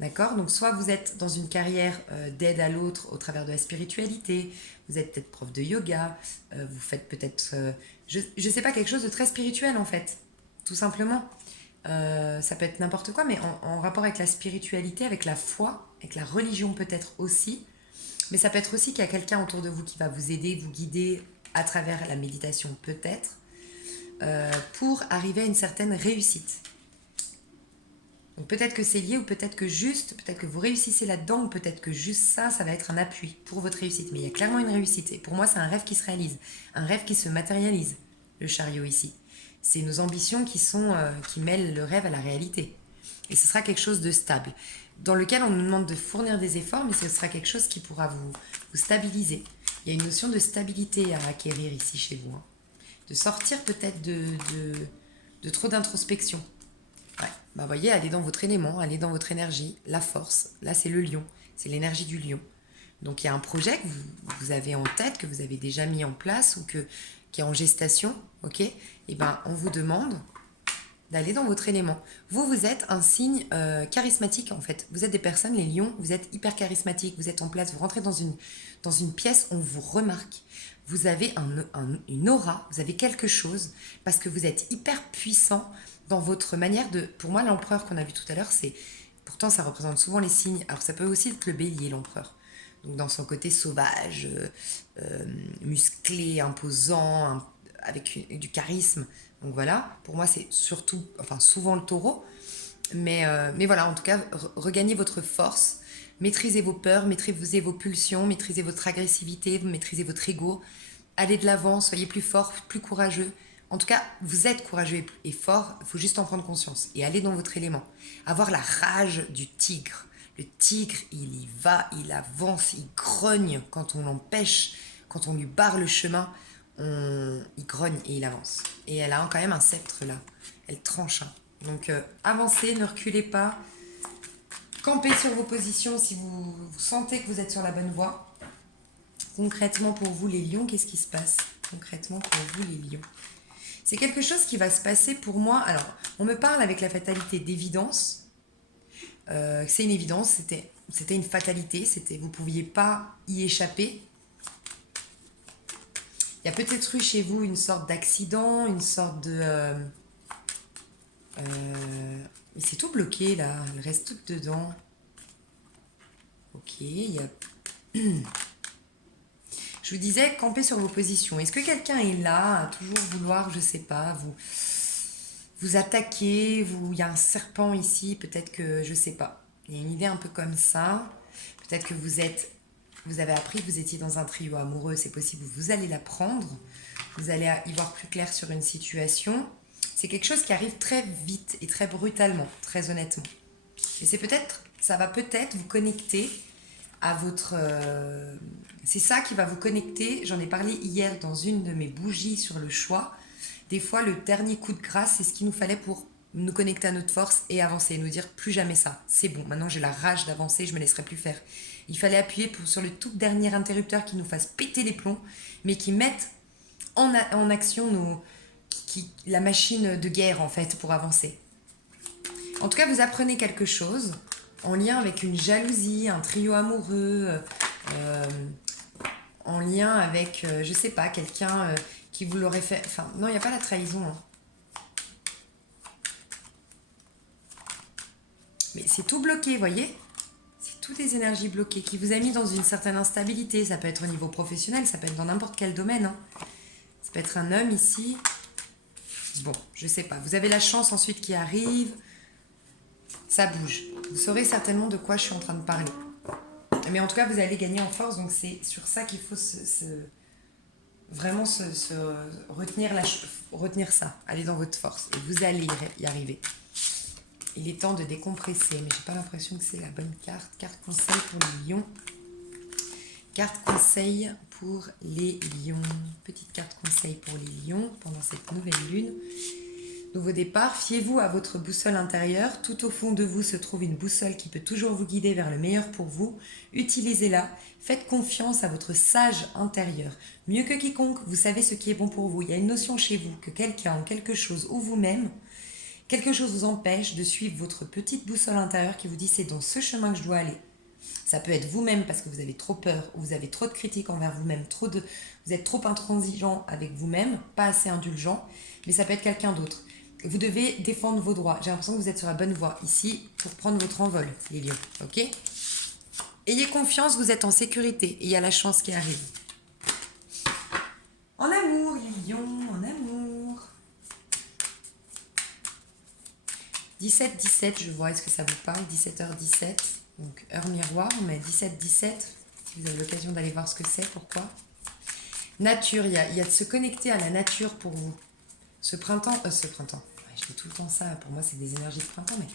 D'accord? Donc soit vous êtes dans une carrière d'aide à l'autre au travers de la spiritualité, vous êtes peut-être prof de yoga, vous faites peut-être, je ne sais pas, quelque chose de très spirituel en fait, tout simplement. Ça peut être n'importe quoi, mais en rapport avec la spiritualité, avec la foi, avec la religion peut-être aussi. Mais ça peut être aussi qu'il y a quelqu'un autour de vous qui va vous aider, vous guider à travers la méditation peut-être, pour arriver à une certaine réussite. Donc peut-être que c'est lié ou peut-être que vous réussissez là-dedans ou peut-être que juste ça va être un appui pour votre réussite. Mais il y a clairement une réussite. Et pour moi, c'est un rêve qui se réalise, un rêve qui se matérialise, le chariot ici. C'est nos ambitions qui mêlent le rêve à la réalité. Et ce sera quelque chose de stable, dans lequel on nous demande de fournir des efforts, mais ce sera quelque chose qui pourra vous stabiliser. Il y a une notion de stabilité à acquérir ici chez vous. Hein. De sortir peut-être de trop d'introspection. Ouais, bah voyez, allez dans votre élément, allez dans votre énergie, la force. Là, c'est le lion, c'est l'énergie du lion. Donc, il y a un projet que vous avez en tête, que vous avez déjà mis en place ou qui est en gestation, ok? Et ben, on vous demande d'aller dans votre élément. Vous êtes un signe charismatique, en fait. Vous êtes des personnes, les lions, vous êtes hyper charismatiques, vous êtes en place, vous rentrez dans une pièce, on vous remarque. Vous avez une aura, vous avez quelque chose, parce que vous êtes hyper puissant dans votre manière de... Pour moi, l'empereur qu'on a vu tout à l'heure, c'est... Pourtant, ça représente souvent les signes. Alors, ça peut aussi être le bélier, l'empereur. Donc, dans son côté sauvage, musclé, imposant, avec du charisme. Donc, voilà. Pour moi, c'est surtout... Enfin, souvent le taureau. Mais voilà, en tout cas, regagnez votre force. Maîtrisez vos peurs, maîtrisez vos pulsions, maîtrisez votre agressivité, maîtrisez votre ego. Allez de l'avant, soyez plus fort, plus courageux. En tout cas, vous êtes courageux et fort, il faut juste en prendre conscience et aller dans votre élément. Avoir la rage du tigre. Le tigre, il y va, il avance, il grogne quand on l'empêche, quand on lui barre le chemin, il grogne et il avance. Et elle a quand même un sceptre là, elle tranche. Hein. Donc avancez, ne reculez pas, campez sur vos positions si vous sentez que vous êtes sur la bonne voie. Concrètement pour vous les lions, qu'est-ce qui se passe? Concrètement pour vous les lions. C'est quelque chose qui va se passer pour moi. Alors, on me parle avec la fatalité d'évidence. C'est une évidence, c'était une fatalité, vous ne pouviez pas y échapper. Il y a peut-être eu chez vous une sorte d'accident, une sorte de... mais c'est tout bloqué là, il reste tout dedans. Ok, il y a... Je vous disais, campez sur vos positions. Est-ce que quelqu'un est là à toujours vouloir, je sais pas, vous attaquer, il y a un serpent ici, peut-être que, je sais pas. Il y a une idée un peu comme ça. Peut-être que vous avez appris que vous étiez dans un trio amoureux, c'est possible, vous allez l'apprendre. Vous allez y voir plus clair sur une situation. C'est quelque chose qui arrive très vite et très brutalement, très honnêtement. Et ça va peut-être vous connecter à votre... c'est ça qui va vous connecter. J'en ai parlé hier dans une de mes bougies sur le choix. Des fois, le dernier coup de grâce, c'est ce qu'il nous fallait pour nous connecter à notre force et avancer, nous dire plus jamais ça. C'est bon, maintenant j'ai la rage d'avancer, je me laisserai plus faire. Il fallait appuyer sur le tout dernier interrupteur qui nous fasse péter les plombs, mais qui mette en action la machine de guerre en fait pour avancer. En tout cas, vous apprenez quelque chose en lien avec une jalousie, un trio amoureux, en lien avec, je sais pas, quelqu'un qui vous l'aurait fait... Enfin, non, il n'y a pas la trahison. Hein. Mais c'est tout bloqué, voyez? C'est toutes des énergies bloquées qui vous a mis dans une certaine instabilité. Ça peut être au niveau professionnel, ça peut être dans n'importe quel domaine. Hein. Ça peut être un homme ici. Bon, je sais pas. Vous avez la chance ensuite qui arrive. Ça bouge. Vous saurez certainement de quoi je suis en train de parler. Mais en tout cas, vous allez gagner en force. Donc c'est sur ça qu'il faut vraiment retenir ça. Aller dans votre force. Et vous allez y arriver. Il est temps de décompresser. Mais j'ai pas l'impression que c'est la bonne carte. Carte conseil pour les lions. Carte conseil pour les lions. Petite carte conseil pour les lions pendant cette nouvelle lune. Nouveau départ, fiez-vous à votre boussole intérieure. Tout au fond de vous se trouve une boussole qui peut toujours vous guider vers le meilleur pour vous. Utilisez-la. Faites confiance à votre sage intérieur. Mieux que quiconque, vous savez ce qui est bon pour vous. Il y a une notion chez vous que quelqu'un ou quelque chose ou vous-même, quelque chose vous empêche de suivre votre petite boussole intérieure qui vous dit c'est dans ce chemin que je dois aller. Ça peut être vous-même parce que vous avez trop peur, ou vous avez trop de critiques envers vous-même, vous êtes trop intransigeant avec vous-même, pas assez indulgent, mais ça peut être quelqu'un d'autre. Vous devez défendre vos droits. J'ai l'impression que vous êtes sur la bonne voie ici pour prendre votre envol, les lions. Ok ? Ayez confiance, vous êtes en sécurité et il y a la chance qui arrive. En amour, les lions, en amour. 17-17, je vois, est-ce que ça vous parle ? 17h17, donc heure miroir, mais 17-17, si vous avez l'occasion d'aller voir ce que c'est, pourquoi ? Nature, il y a de se connecter à la nature pour vous. Ce printemps, je fais tout le temps ça, pour moi c'est des énergies de printemps, mais